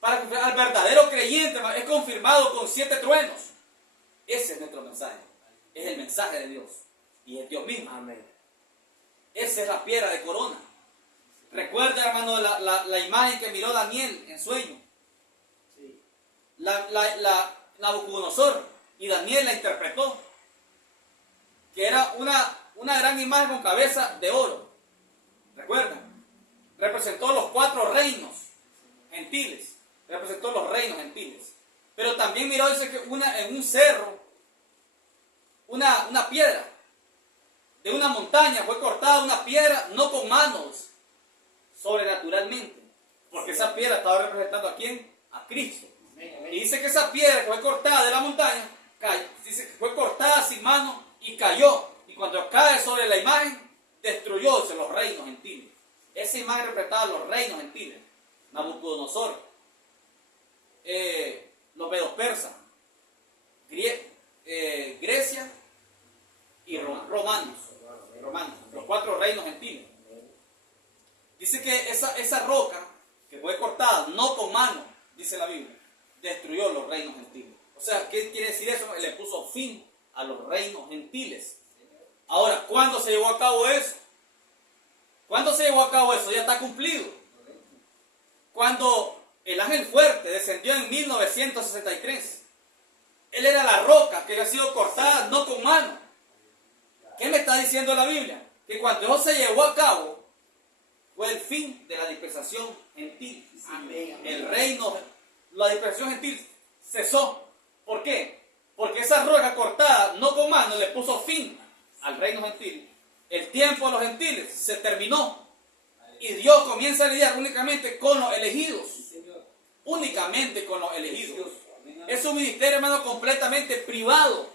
para confirmar al verdadero creyente. Es confirmado con 7 truenos. Ese es nuestro mensaje. Es el mensaje de Dios. Y es Dios mismo. Amén. Esa es la piedra de corona. Recuerda, hermano, la imagen que miró Daniel en sueño. Sí. Nabucodonosor. Y Daniel la interpretó. Que era una gran imagen con cabeza de oro. ¿Recuerdan? Representó los 4 reinos gentiles. Representó los reinos gentiles. Pero también miró, dice que en un cerro, una piedra de una montaña, fue cortada una piedra, no con manos, sobrenaturalmente. Porque esa piedra estaba representando ¿a quién? A Cristo. Amén, amén. Y dice que esa piedra que fue cortada de la montaña, dice que fue cortada sin mano y cayó. Y cuando cae sobre la imagen, destruyó los reinos gentiles. Esa imagen representaba los reinos gentiles. Nabucodonosor, los medos persas, Grecia y romanos, los 4 reinos gentiles. Dice que esa roca que fue cortada, no con mano, dice la Biblia, destruyó los reinos gentiles. O sea, ¿qué quiere decir eso? Le puso fin a los reinos gentiles. Ahora, ¿cuándo se llevó a cabo eso? ¿Cuándo se llevó a cabo eso? Ya está cumplido. Cuando el ángel fuerte descendió en 1963 Él era la roca que había sido cortada, no con mano. ¿Qué me está diciendo la Biblia? Que cuando eso se llevó a cabo, fue el fin de la dispensación gentil. Amén. El reino, la dispensación gentil cesó. ¿Por qué? Porque esa roca cortada, no con mano, le puso fin al reino gentil. El tiempo de los gentiles se terminó. Y Dios comienza a lidiar únicamente con los elegidos. Únicamente con los elegidos. Es un ministerio, hermano, completamente privado.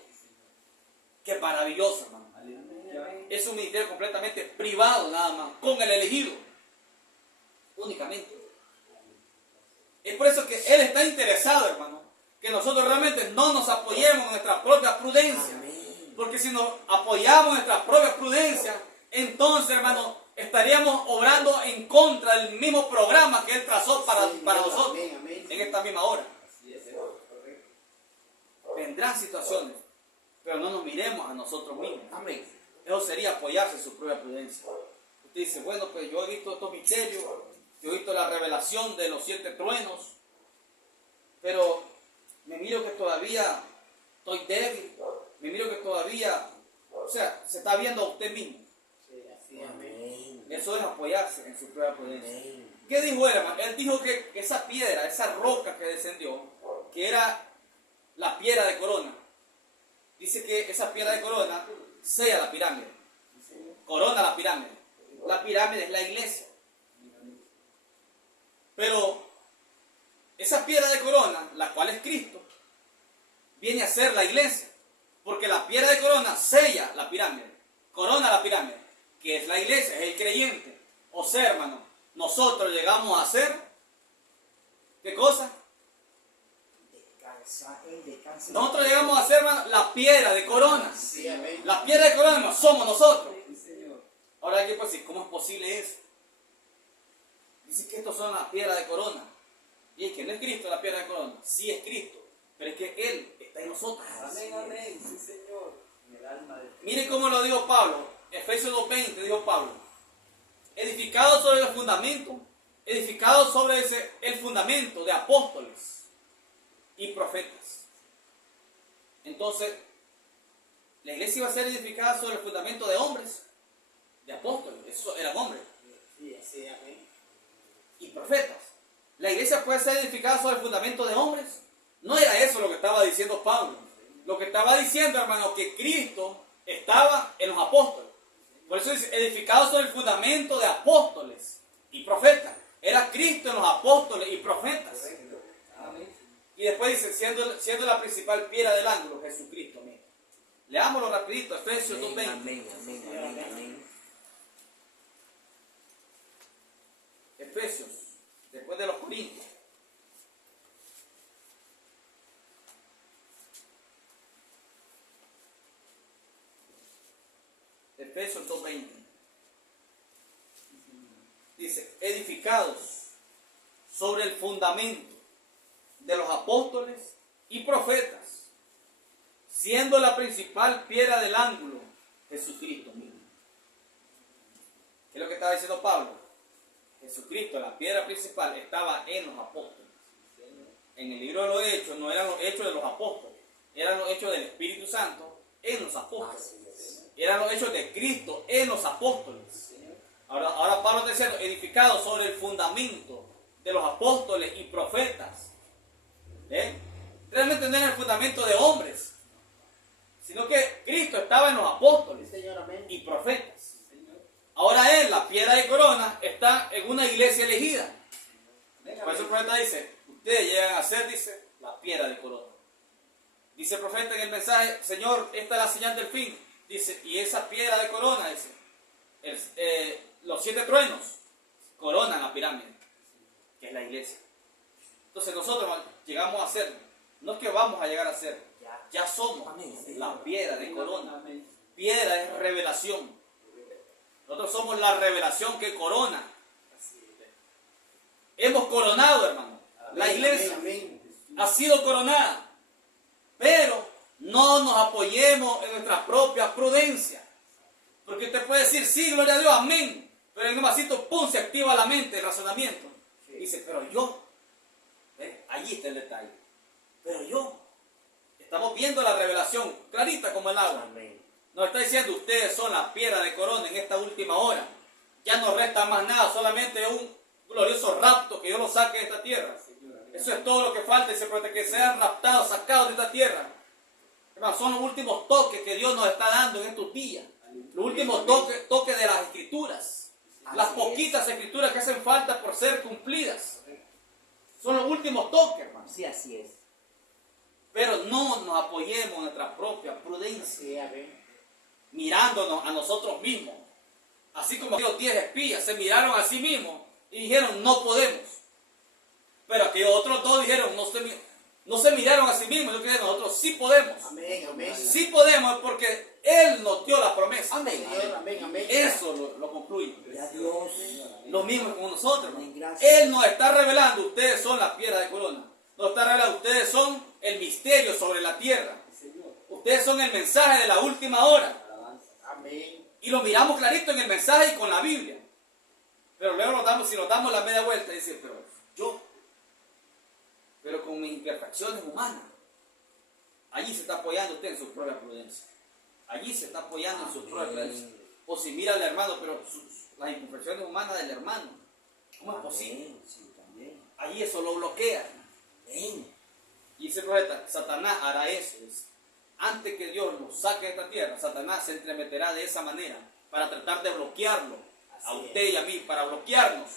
Qué maravilloso, hermano. Es un ministerio completamente privado, nada más, con el elegido. Únicamente. Es por eso que Él está interesado, hermano, que nosotros realmente no nos apoyemos en nuestra propia prudencia. Porque si nos apoyamos en nuestra propia prudencia, entonces, hermano, estaríamos obrando en contra del mismo programa que Él trazó para nosotros en esta misma hora. Vendrán situaciones, pero no nos miremos a nosotros mismos. Amén. Eso sería apoyarse en su propia prudencia. Usted dice, bueno, pues yo he visto estos misterios, yo he visto la revelación de los 7 truenos, pero me miro que todavía estoy débil, me miro que todavía, o sea, se está viendo a usted mismo. Sí, amén. Eso es apoyarse en su propia prudencia. ¿Qué dijo él, hermano? Él dijo que esa piedra, esa roca que descendió, que era la piedra de corona, dice que esa piedra de corona sella la pirámide, corona la pirámide. La pirámide es la iglesia. Pero esa piedra de corona, la cual es Cristo, viene a ser la iglesia. Porque la piedra de corona sella la pirámide, corona la pirámide, que es la iglesia, es el creyente. O sea, hermano, nosotros llegamos a ser, ¿qué cosa? Descansa. Nosotros llegamos a ser, hermano, la piedra de corona. Sí, amén. La piedra de corona no somos nosotros. Ahora hay que decir, ¿cómo es posible eso? Dice que estos son las piedras de corona. Y es que no es Cristo la piedra de corona. Sí es Cristo, pero es que Él está en nosotros. Amén, amén, sí Señor. En el alma de Miren cómo lo dijo Pablo. Efesios 2:20 dijo Pablo. Edificado sobre el fundamento, edificado sobre el fundamento de apóstoles y profetas. Entonces, la iglesia iba a ser edificada sobre el fundamento de hombres, de apóstoles, esos eran hombres, Sí, amén. y profetas. La iglesia puede ser edificada sobre el fundamento de hombres. No era eso lo que estaba diciendo Pablo. Lo que estaba diciendo, hermano, que Cristo estaba en los apóstoles. Por eso dice, edificado sobre el fundamento de apóstoles y profetas. Era Cristo en los apóstoles y profetas. Y después dice, siendo la principal piedra del ángulo, Jesucristo mismo. Leámoslo rapidito, Efesios 2:20. Amén. Efesios, después de los Corintios. Efesios 2:20. Dice, edificados sobre el fundamento de los apóstoles y profetas, siendo la principal piedra del ángulo, Jesucristo mismo. ¿Qué es lo que estaba diciendo Pablo? Jesucristo, la piedra principal, estaba en los apóstoles. En el libro de los Hechos no eran los hechos de los apóstoles, eran los hechos del Espíritu Santo en los apóstoles. Eran los hechos de Cristo en los apóstoles. Ahora Pablo está diciendo, edificado sobre el fundamento de los apóstoles y profetas. Realmente no era el fundamento de hombres, sino que Cristo estaba en los apóstoles y profetas. Ahora Él, la piedra de corona, está en una iglesia elegida. Por eso el profeta dice, ustedes llegan a ser, dice, la piedra de corona. Dice el profeta en el mensaje, Señor, esta es la señal del fin. Dice, y esa piedra de corona, dice, los 7 truenos coronan la pirámide, que es la iglesia. Entonces nosotros llegamos a ser, no es que vamos a llegar a ser, ya somos la piedra de corona. Piedra es revelación. Nosotros somos la revelación que corona. Hemos coronado, hermano. La iglesia ha sido coronada. Pero no nos apoyemos en nuestra propia prudencia. Porque usted puede decir, sí, gloria a Dios, amén. Pero en un vasito, pum, se activa la mente, el razonamiento. Dice, pero yo, allí está el detalle. Pero yo, Estamos viendo la revelación clarita como el agua. Amén. Nos está diciendo, ustedes son la piedra de corona en esta última hora. Ya no resta más nada, solamente un glorioso rapto que Dios los saque de esta tierra. Eso es todo lo que falta, dice el profeta, que sean raptados, sacados de esta tierra. Hermano, son los últimos toques que Dios nos está dando en estos días. Los últimos toques de las escrituras. Las poquitas escrituras que hacen falta por ser cumplidas. Son los últimos toques, hermano. Sí, así es. Pero no nos apoyemos en nuestra propia prudencia, Sí, amén. mirándonos a nosotros mismos. Así como aquellos 10 espías se miraron a sí mismos y dijeron, no podemos. Pero aquellos otros dos dijeron, no se miraron a sí mismos, sino que dijeron, nosotros sí podemos. Amén, amén. Sí podemos porque Él nos dio la promesa. Amén, Señor, amén, amén. Eso lo concluye. Ya Dios. Lo mismo con nosotros, hermano. Amén, gracias. Él nos está revelando, ustedes son la piedra de corona. Nos está revelando, ustedes son el misterio sobre la tierra. Ustedes son el mensaje de la última hora. Amén. Y lo miramos clarito en el mensaje y con la Biblia. Pero luego si nos damos la media vuelta y decir, pero con mis imperfecciones humanas. Allí se está apoyando usted en su propia prudencia. Allí se está apoyando en su propia prudencia. O si mira al hermano, pero las imperfecciones humanas del hermano. ¿Cómo es posible? Sí, también. Allí eso lo bloquea. Amén. Y dice el profeta, Satanás hará eso. Dice. Antes que Dios nos saque de esta tierra, Satanás se entremeterá de esa manera para tratar de bloquearlo. A usted y a mí, para bloquearnos.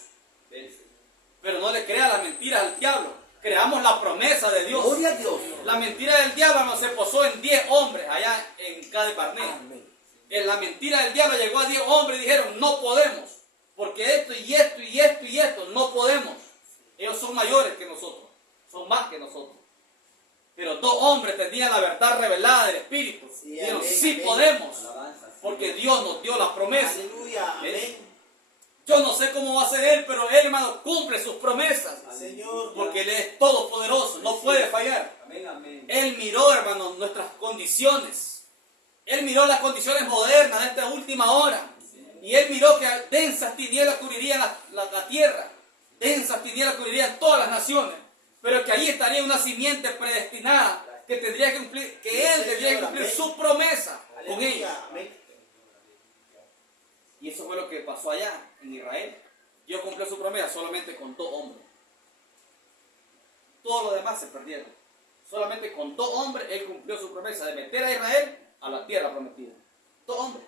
Pero no le crea las mentiras al diablo. Creamos la promesa de Dios. Gloria a Dios. La mentira del diablo no se posó en 10 hombres allá en Cade Barnea. Amén. En la mentira del diablo llegó a 10 hombres y dijeron, no podemos. Porque esto y esto y esto y esto, no podemos. Ellos son mayores que nosotros. Son más que nosotros. Pero 2 hombres tenían la verdad revelada del Espíritu. Sí, Dijeron, amén, sí amén. podemos. Porque Dios nos dio la promesa. Aleluya. Amén. Yo no sé cómo va a ser Él, pero Él, hermano, cumple sus promesas. Señor. Porque Él es todopoderoso, no puede fallar. Amén, amén. Él miró, hermano, nuestras condiciones. Él miró las condiciones modernas de esta última hora. Y Él miró que densas tinieblas cubrirían la tierra. Densas tinieblas cubrirían todas las naciones. Pero que ahí estaría una simiente predestinada que tendría que cumplir, que Él tendría que cumplir su promesa con ella. Amén. Y eso fue lo que pasó allá en Israel. Dios cumplió su promesa solamente con 2 hombres. Todos los demás se perdieron. Solamente con 2 hombres Él cumplió su promesa de meter a Israel a la tierra prometida. 2 hombres.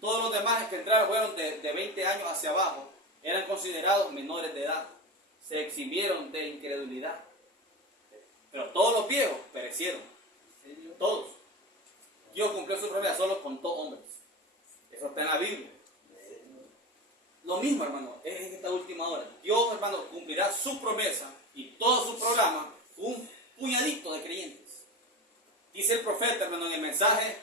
Todos los demás que entraron fueron de 20 años hacia abajo. Eran considerados menores de edad. Se exhibieron de incredulidad. Pero todos los viejos perecieron. Todos. Dios cumplió su promesa solo con 2 hombres. Eso está en la Biblia. Lo mismo, hermano, es en esta última hora. Dios, hermano, cumplirá su promesa y todo su programa con un puñadito de creyentes. Dice el profeta, hermano, en el mensaje,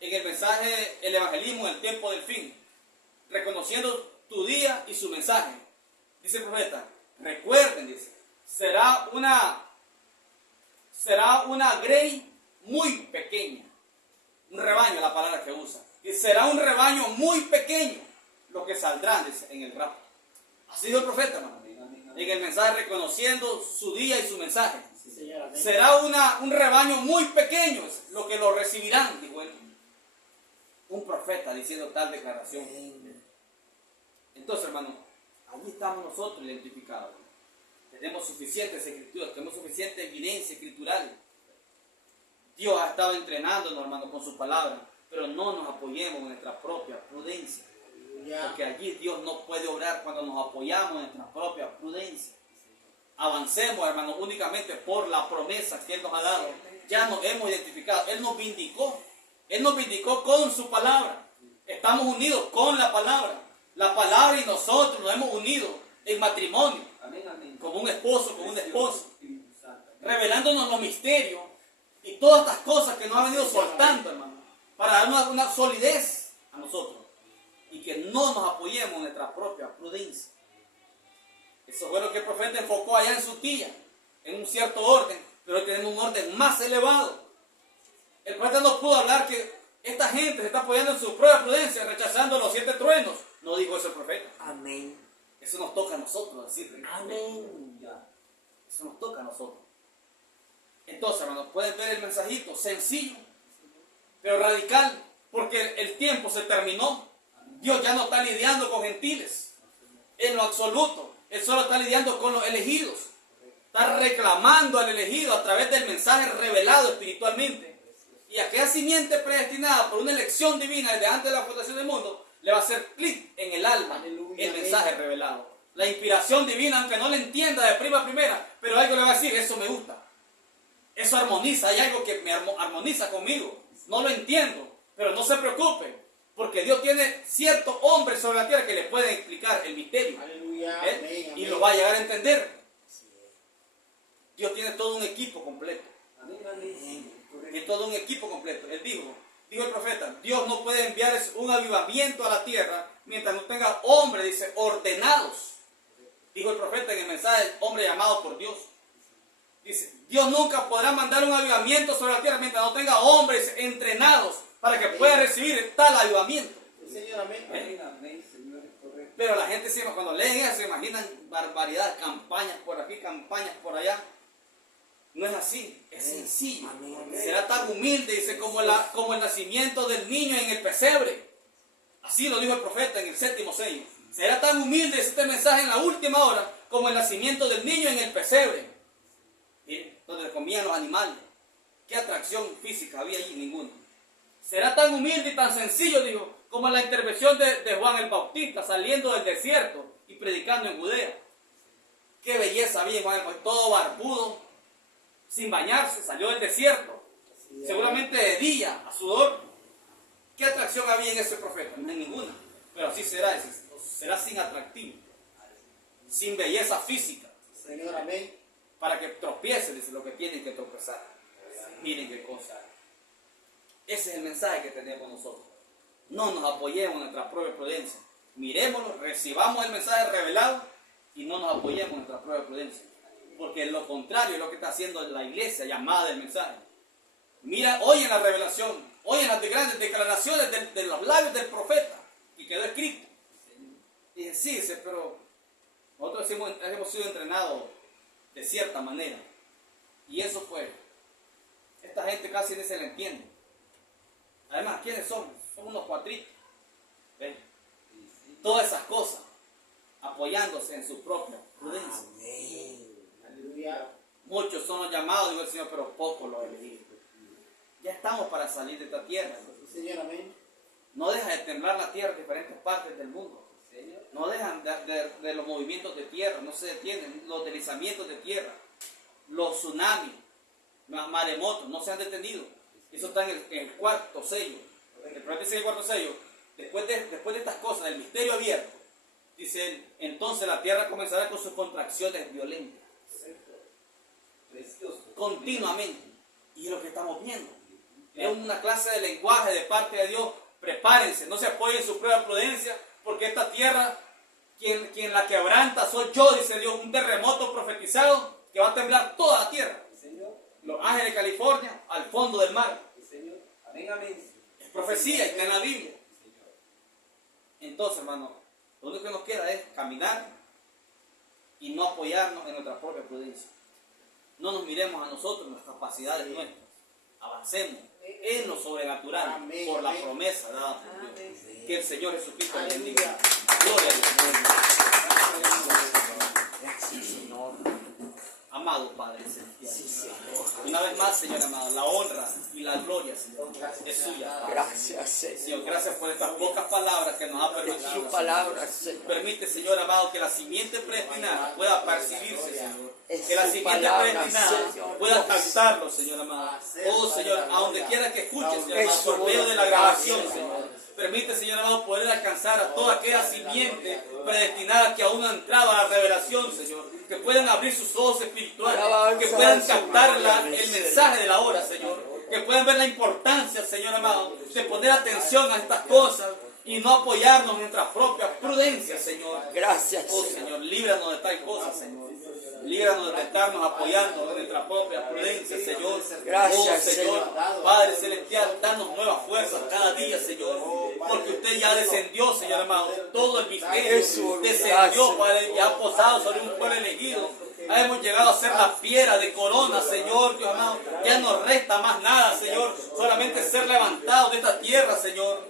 el evangelismo en el tiempo del fin, reconociendo tu día y su mensaje. Dice el profeta, recuerden, dice, será una grey muy pequeña. Un rebaño, la palabra que usa. Y será un rebaño muy pequeño lo que saldrán, dice, en el rapto. Así dijo el profeta, hermano. En el mensaje, reconociendo su día y su mensaje. Sí, Señor. Amén. Será un rebaño muy pequeño lo que lo recibirán, dijo él. Un profeta diciendo tal declaración. Entonces, hermano, allí estamos nosotros identificados. Tenemos suficientes escrituras, tenemos suficiente evidencia escritural. Dios ha estado entrenándonos, hermano, con su palabra, pero no nos apoyemos en nuestra propia prudencia. Porque allí Dios no puede obrar cuando nos apoyamos en nuestra propia prudencia. Avancemos, hermano, únicamente por la promesa que Él nos ha dado. Ya nos hemos identificado. Él nos vindicó. Él nos vindicó con su palabra. Estamos unidos con la palabra. La palabra y nosotros nos hemos unido en matrimonio. Amén, amén. Como un esposo, como una esposa. Revelándonos los misterios y todas estas cosas que nos ha venido soltando, hermano. Para darnos una solidez a nosotros. Y que no nos apoyemos en nuestra propia prudencia. Eso fue lo que el profeta enfocó allá en su tía, en un cierto orden, pero hoy tenemos un orden más elevado. El profeta no pudo hablar que esta gente se está apoyando en su propia prudencia, rechazando los 7 truenos. No dijo eso el profeta. Amén. Eso nos toca a nosotros decirle. Amén. Eso nos toca a nosotros. Entonces, hermanos, pueden ver el mensajito, sencillo, pero radical, porque el tiempo se terminó. Dios ya no está lidiando con gentiles, en lo absoluto. Él solo está lidiando con los elegidos. Está reclamando al elegido a través del mensaje revelado espiritualmente. Y aquella simiente predestinada por una elección divina desde antes de la fundación del mundo, le va a hacer clic en el alma, Aleluya, el mensaje revelado. La inspiración divina, aunque no le entienda de primera, pero algo le va a decir, eso me gusta. Eso armoniza, hay algo que me armoniza conmigo. No lo entiendo, pero no se preocupe, porque Dios tiene ciertos hombres sobre la tierra que le pueden explicar el misterio. Aleluya. ¿Eh? Amén, Y amén. lo va a llegar a entender. Dios tiene todo un equipo completo. Amén, amén. Tiene todo un equipo completo. Él dijo el profeta, Dios no puede enviar un avivamiento a la tierra mientras no tenga hombres, dice, ordenados. Dijo el profeta en el mensaje, hombre llamado por Dios. Dice, Dios nunca podrá mandar un avivamiento sobre la tierra mientras no tenga hombres entrenados para que puedan recibir tal avivamiento. Sí, Señor, amén. Amén, amén, Señor, es correcto. Pero la gente siempre cuando leen eso se imaginan barbaridades, campañas por aquí, campañas por allá. No es así, es sencillo. Amén, amén. Será tan humilde, dice, como el nacimiento del niño en el pesebre. Así lo dijo el profeta en el 7º sello. Será tan humilde este mensaje en la última hora como el nacimiento del niño en el pesebre. Miren, donde comían los animales. ¿Qué atracción física había allí? Ninguna. Será tan humilde y tan sencillo, dijo, como la intervención de Juan el Bautista saliendo del desierto y predicando en Judea. Qué belleza había en Juan el Bautista, todo barbudo, sin bañarse, salió del desierto, seguramente de día, a sudor. ¿Qué atracción había en ese profeta? No hay ninguna, pero así será sin atractivo, sin belleza física, Señor, amén. para que tropiece, dice, lo que tienen que tropezar. Miren qué cosa. Ese es el mensaje que tenemos nosotros. No nos apoyemos en nuestra propia prudencia. Mirémoslo, recibamos el mensaje revelado y no nos apoyemos en nuestra propia prudencia. Porque lo contrario es lo que está haciendo la iglesia llamada del mensaje. Mira, oye la revelación, oye las grandes declaraciones de los labios del profeta y quedó escrito. Y dice, sí, dice, pero nosotros hemos sido entrenados de cierta manera. Y eso fue. Esta gente casi ni se le entiende. Además, ¿quiénes son? Son unos cuatritos. ¿Ven? Todas esas cosas apoyándose en su propia prudencia. Amén. Aleluya. Muchos son los llamados, dijo el Señor, pero pocos los elegidos. Ya estamos para salir de esta tierra. Sí, Señor, amén. No deja de temblar la tierra en diferentes partes del mundo. No dejan de los movimientos de tierra, no se detienen. Los deslizamientos de tierra, los tsunamis, los maremotos, no se han detenido. Eso está en el 4º sello. El profeta dice en el 4º sello, después de estas cosas, del misterio abierto, dice él, entonces la tierra comenzará con sus contracciones violentas. Precioso. Continuamente. Y es lo que estamos viendo. Es una clase de lenguaje de parte de Dios. Prepárense, no se apoyen en su propia prudencia, porque esta tierra, quien la quebranta soy yo, dice Dios, un terremoto profetizado que va a temblar toda la tierra. Señor, Los Ángeles de California, al fondo del mar. Señor. Amén, amén. Es profecía, está en la Biblia. Entonces, hermano, lo único que nos queda es caminar y no apoyarnos en nuestra propia prudencia. No nos miremos a nosotros, en las capacidades nuestras. Avancemos en lo sobrenatural, Amén, por la amén. promesa dada por Dios. Amén. Que el Señor Jesucristo le bendiga. Aleluya. Gloria a Dios. Gracias, Señor. Amado Padre Celestial. Sí, Señor. Una vez más, Señor amado, la honra y la gloria, Señor, es suya. Padre. Gracias, Señor. Señor, gracias por estas pocas palabras que nos ha De permitido. su Señor. palabra, Señor. Permite, Señor amado, que la simiente predestinada pueda percibirse, Señor. Es Que la su simiente palabra, predestinada Señor. pueda captarlo, Señor amado. Oh, Señor, a donde quiera que escuche, Señor Es amado, su por medio de la voluntad, grabación, Señor. Señor. Permite, Señor amado, poder alcanzar a toda aquella simiente predestinada que aún no ha entrado a la revelación, Señor. Que puedan abrir sus ojos espirituales, que puedan captar el mensaje de la hora, Señor. Que puedan ver la importancia, Señor amado, de poner atención a estas cosas y no apoyarnos en nuestra propia prudencia, Señor. Gracias, Oh, Señor. Señor, líbranos de tal cosa, Señor. Líbranos de estarnos apoyando en nuestra propia prudencia, Señor. Gracias, Oh, Señor. Señor. Padre Celestial, danos nuevas fuerzas cada día, Señor. Porque usted ya descendió, Señor amado. Todo el misterio Es su voluntad, descendió, Señor. Padre, y ha posado sobre un pueblo elegido Hemos llegado a ser la piedra de corona, Señor, Dios amado. Ya no resta más nada, Señor. Solamente ser levantados de esta tierra, Señor.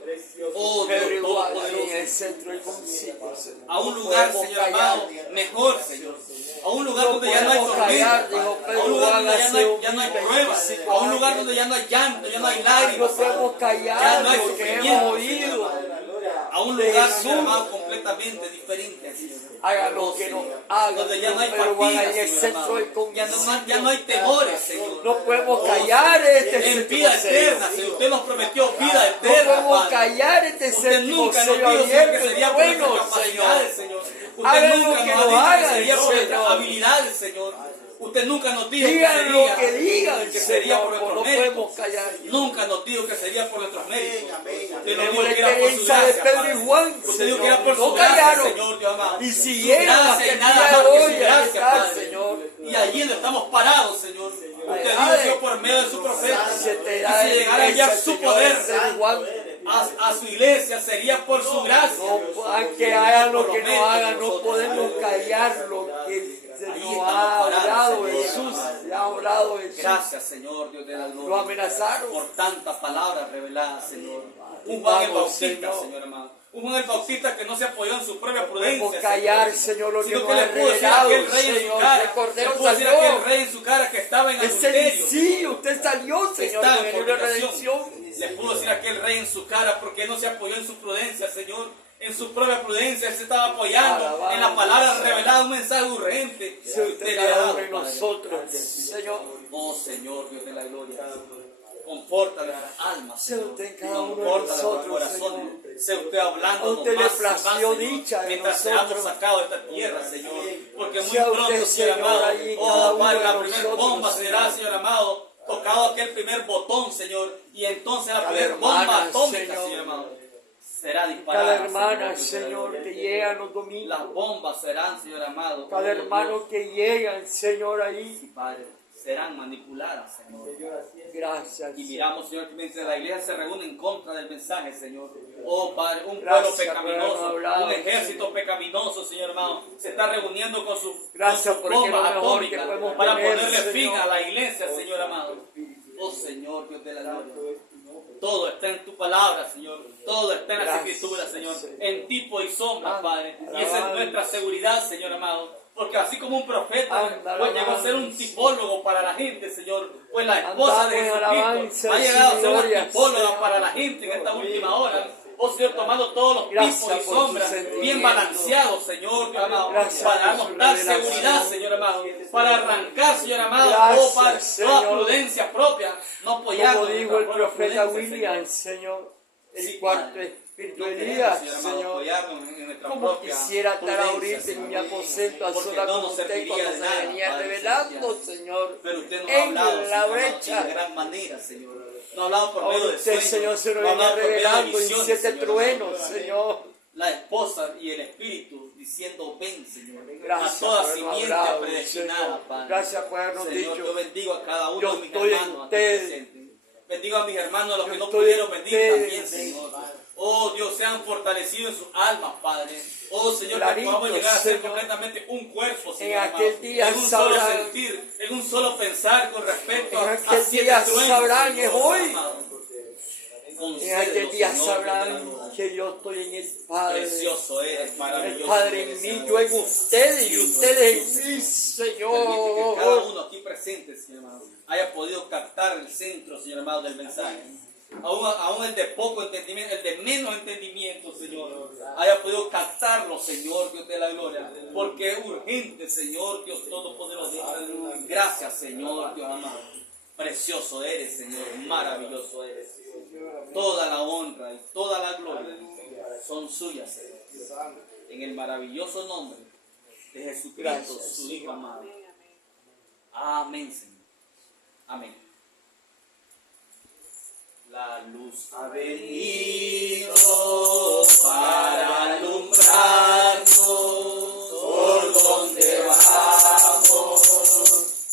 Oh, Dios Pero igual en Todopoderoso. el centro del concilio, Señor. A un lugar, podemos Señor callar. amado, mejor, Señor. A un lugar No donde ya no hay podemos tormenta. callar, dijo A Pedro, un lugar donde ya no hay hágase pruebas. un A un lugar donde ya no hay llanto, ya no hay lágrimas. No podemos Ya callar no hay lo que sufrimiento, hemos Señor oído. amado. A un de lugar, Jesús. Señor amado, completamente diferente. Señor. Hagan lo Oh, que nos Señor. hagan, Donde ya no hay pero van fatiga, en el Señor centro amado. del concilio. Ya no hay temores, Señor. No podemos Oh, callar este en séptimo vida sello. eterna, Señor. Usted nos prometió vida No eterna, podemos Padre. callar este Usted séptimo nunca nos sello dijo, Señor, que abierto sería y por nuestras bueno, capacidades, Señor. Señor. Usted Hagan nunca lo que nos ha nos dicho que hagan, sería por nuestras Señor. habilidades, Señor. Usted nunca nos dijo que Digan lo sería, que digan, que sería por Señor, no nuestros méritos. podemos callar. Nunca nos dijo que sería por nuestros méritos. Usted nos Tenemos dijo la que era por su experiencia de gracia, Pedro Padre. y Juan, Usted dijo que era Señor. por su No gracia, callaron. Señor, Dios amado. Y Su siguieron gracia hasta y el nada día más de que hoy su a gracia, estar, Padre. Señor. Y allí donde estamos parados, Señor. Usted dijo, Señor, por medio de su profeta. Se te Y da si la llegara a enviar iglesia, su Señor, poder Pedro y Juan. a su iglesia, sería por su gracia. No, aunque hagan lo que no hagan, no podemos callar lo que nos ha hablado Jesús. Le ha hablado Jesús. Gracias, Señor, Dios de la Lo gloria. amenazaron. Por tantas palabras reveladas, Señor. Un Juan el Vamos, Bautista, Señor. Señor amado. Un Juan el Bautista que no se apoyó en su propia Podemos prudencia, callar, Señor, lo que sino nos que le ha pudo decir a revelado, aquel rey en su Señor. cara. El Cordero Le pudo decir a aquel salió. rey en su cara que estaba en Es adulterio. sencillo, usted salió, Señor, Está con en el libro de fornicación. redención. Le pudo decir a aquel rey en su cara porque no se apoyó en su prudencia, Señor. En su propia prudencia, él se estaba apoyando Alabado. en la palabra revelada, un mensaje urgente. Si usted le ha cada dado, uno de Padre. nosotros, Señor. Oh Señor, Dios de la gloria. Conforta nuestras almas, Sea Señor. usted en cada uno de Conforta nuestros nosotros, corazones. Señor. Sea usted hablando A usted le más, plació Señor, dicha de mientras nosotros. seamos sacados de esta tierra, Señor. Porque muy Sea pronto, usted, Señor Señor, amado, ahí en cada oh uno Padre, de la primera nosotros, bomba será, Señor. Señor amado, tocado aquel primer botón, Señor. Y entonces la Cada primera bomba hermana, atómica, Señor. Señor amado, será disparada. Cada hermana, Dios de la Señor, gloria. que llegan los Las domingos. bombas serán, Señor amado. Cada oh, hermano Dios, que llegan, Señor, ahí. Padre, serán manipuladas, Señor. Gracias. Y miramos, Señor, que me dice, la iglesia se reúne en contra del mensaje, Señor. Oh, Padre, un Gracias pueblo por pecaminoso, habernos hablado, un ejército pecaminoso, Señor hermano, se está reuniendo con sus Gracias con sus porque es lo bombas mejor atómicas que podemos para tener, ponerle fin Señor. a la iglesia, Señor amado. Oh, Señor, Dios de la gloria. Todo está en tu palabra, Señor. Todo está en las Gracias, escrituras, Señor. Señor. En tipo y sombra, Anda, Padre. Y esa es alabanza. nuestra seguridad, Señor amado. Porque así como un profeta Anda, pues llegó a ser un alabanza. tipólogo para la gente, Señor, pues la esposa de Andamos en alabanza Jesucristo ha y llegado a ser una gloria, tipóloga Señor. para la gente en esta última hora. Oh Señor, tomando todos los Gracias tipos y por tu sombras sentimiento. bien balanceados, Señor, Dios amado, Gracias para por darnos su tal revelación. seguridad, Señor amado, para arrancar, Señor amado, Gracias, oh Padre, Señor. toda prudencia propia, no apoyando Como dijo el nuestra propia profeta prudencia, William, Señor, el Sí, cuarto Padre. espíritu No de queremos, Elías, Señor amado, Señor. apoyarnos en nuestra Como propia quisiera estar prudencia, ahorita en mi Señor. aposento a Porque solas no con nos usted serviría cuando de se nada, venía Padre revelando, celestial. Señor, Pero usted nos ha en hablado, la Señor amado, brecha. de gran manera, Señor. No ha hablado por medio Ahora de usted, sueños, Señor, se nos no ha venía hablado por medio de revelando en visiones, 7 Señor truenos, amado. Señor. La esposa y el espíritu diciendo ven, Señor, Gracias a toda por habernos simiente hablado, predestinada, Señor. Padre. Gracias por habernos Señor, dicho, yo bendigo a cada uno yo de mis estoy en hermanos aquí ustedes. presentes. Bendigo a mis hermanos, los Yo que no estoy pudieron en venir ustedes. también, Señor. Oh Dios, sean fortalecidos en sus almas, Padre. Oh Señor, Clarito, que podamos llegar a ser Señor. completamente un cuerpo, En Señor. aquel amado. día en un solo sabrán. sentir, en un solo pensar con respecto En a aquel 7 día truenos, sabrán, Señor, es hoy. amado. En Concédelo, aquel día Señor, sabrán que yo estoy en el Padre. Precioso eres, El maravilloso Padre eres, en mí, Señor. yo en ustedes y ustedes en mí, Permite que cada Señor. uno aquí presente, Señor amado, haya podido captar el centro, Señor amado, del mensaje. Aún el de poco entendimiento, el de menos entendimiento, Señor, haya podido captarlo, Señor, Dios de la gloria. Porque es urgente, Señor, Dios Todopoderoso. Gracias, Señor, Dios amado. Precioso eres, Señor, maravilloso eres. Toda la honra y toda la gloria son suyas, Señor. En el maravilloso nombre de Jesucristo, Gracias, su Hijo amado. Amén, Señor. Amén. La luz ha venido para alumbrarnos por donde vamos,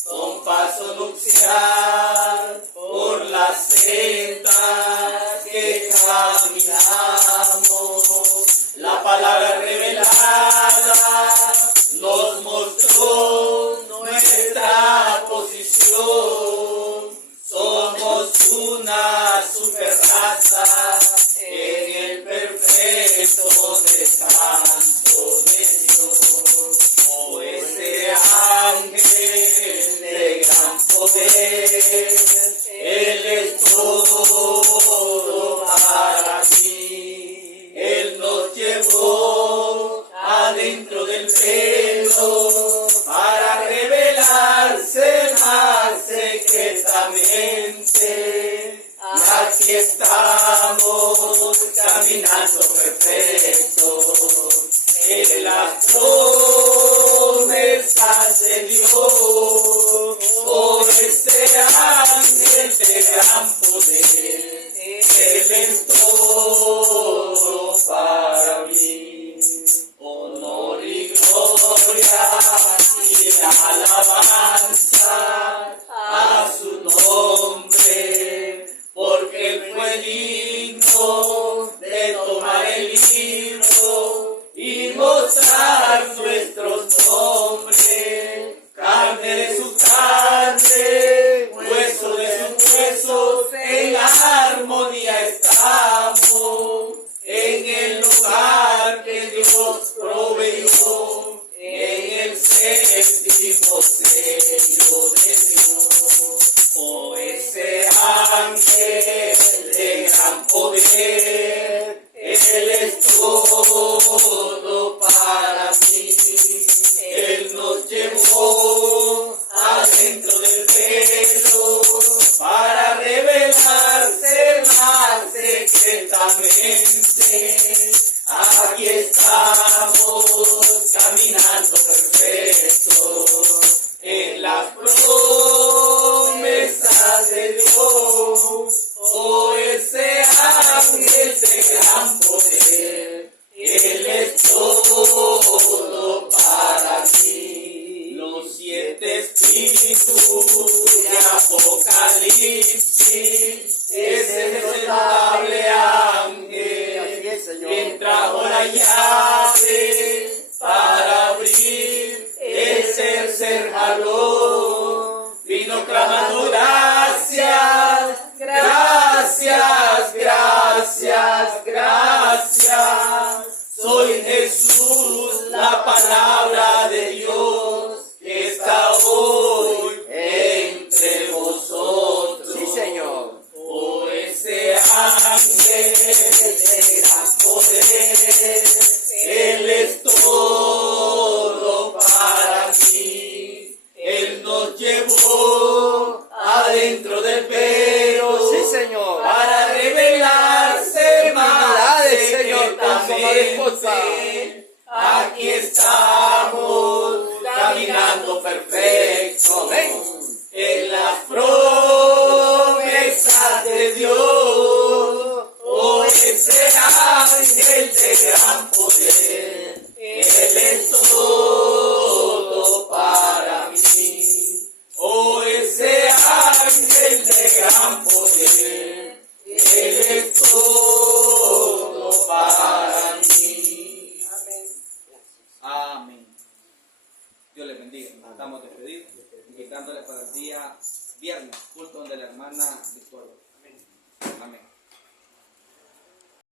con paso nupcial por las sendas que caminamos. La palabra revelada nos mostró caminando perfecto en las promesas de Dios. Por este ángel de gran poder, Él es todo para mí. Honor y gloria y alabanza a su nombre, porque Él fue digno de tomar el libro y mostrar nuestros nombres. Carne de su carne, hueso de sus huesos, en armonía estamos, en el lugar que Dios proveyó, en el séptimo sello de Dios. Oh, ese ángel de gran poder, Él es todo para mí. Él nos llevó adentro del velo para revelarse más secretamente. Aquí estamos caminando perfecto en las promesas de Dios. Oh, ese ángel de gran poder, Él es todo para mí. Los 7 espíritus de Apocalipsis, ese notable ángel, quien trajo la llave para abrir el tercer jalón, vino clamando gracias, gracias, gracias, gracias. Soy Jesús, la palabra de Dios, que está hoy entre vosotros. Sí, Señor. Oh, ese ángel de gran poder, Él es todo para mí. Él nos llevó adentro del velo, Sí, Señor. para revelarse más Divinidades, Señor, con su secretamente. mariposa. Aquí estamos caminando perfecto Amén. en las promesas de Dios. Oh, ese ángel de gran poder, Él es todo para mí. Oh, ese ángel de gran poder, Él es todo para mí. Amén. Dios les bendiga. Estamos despedidos, invitándoles para el día viernes, culto donde la hermana Victoria. Amén.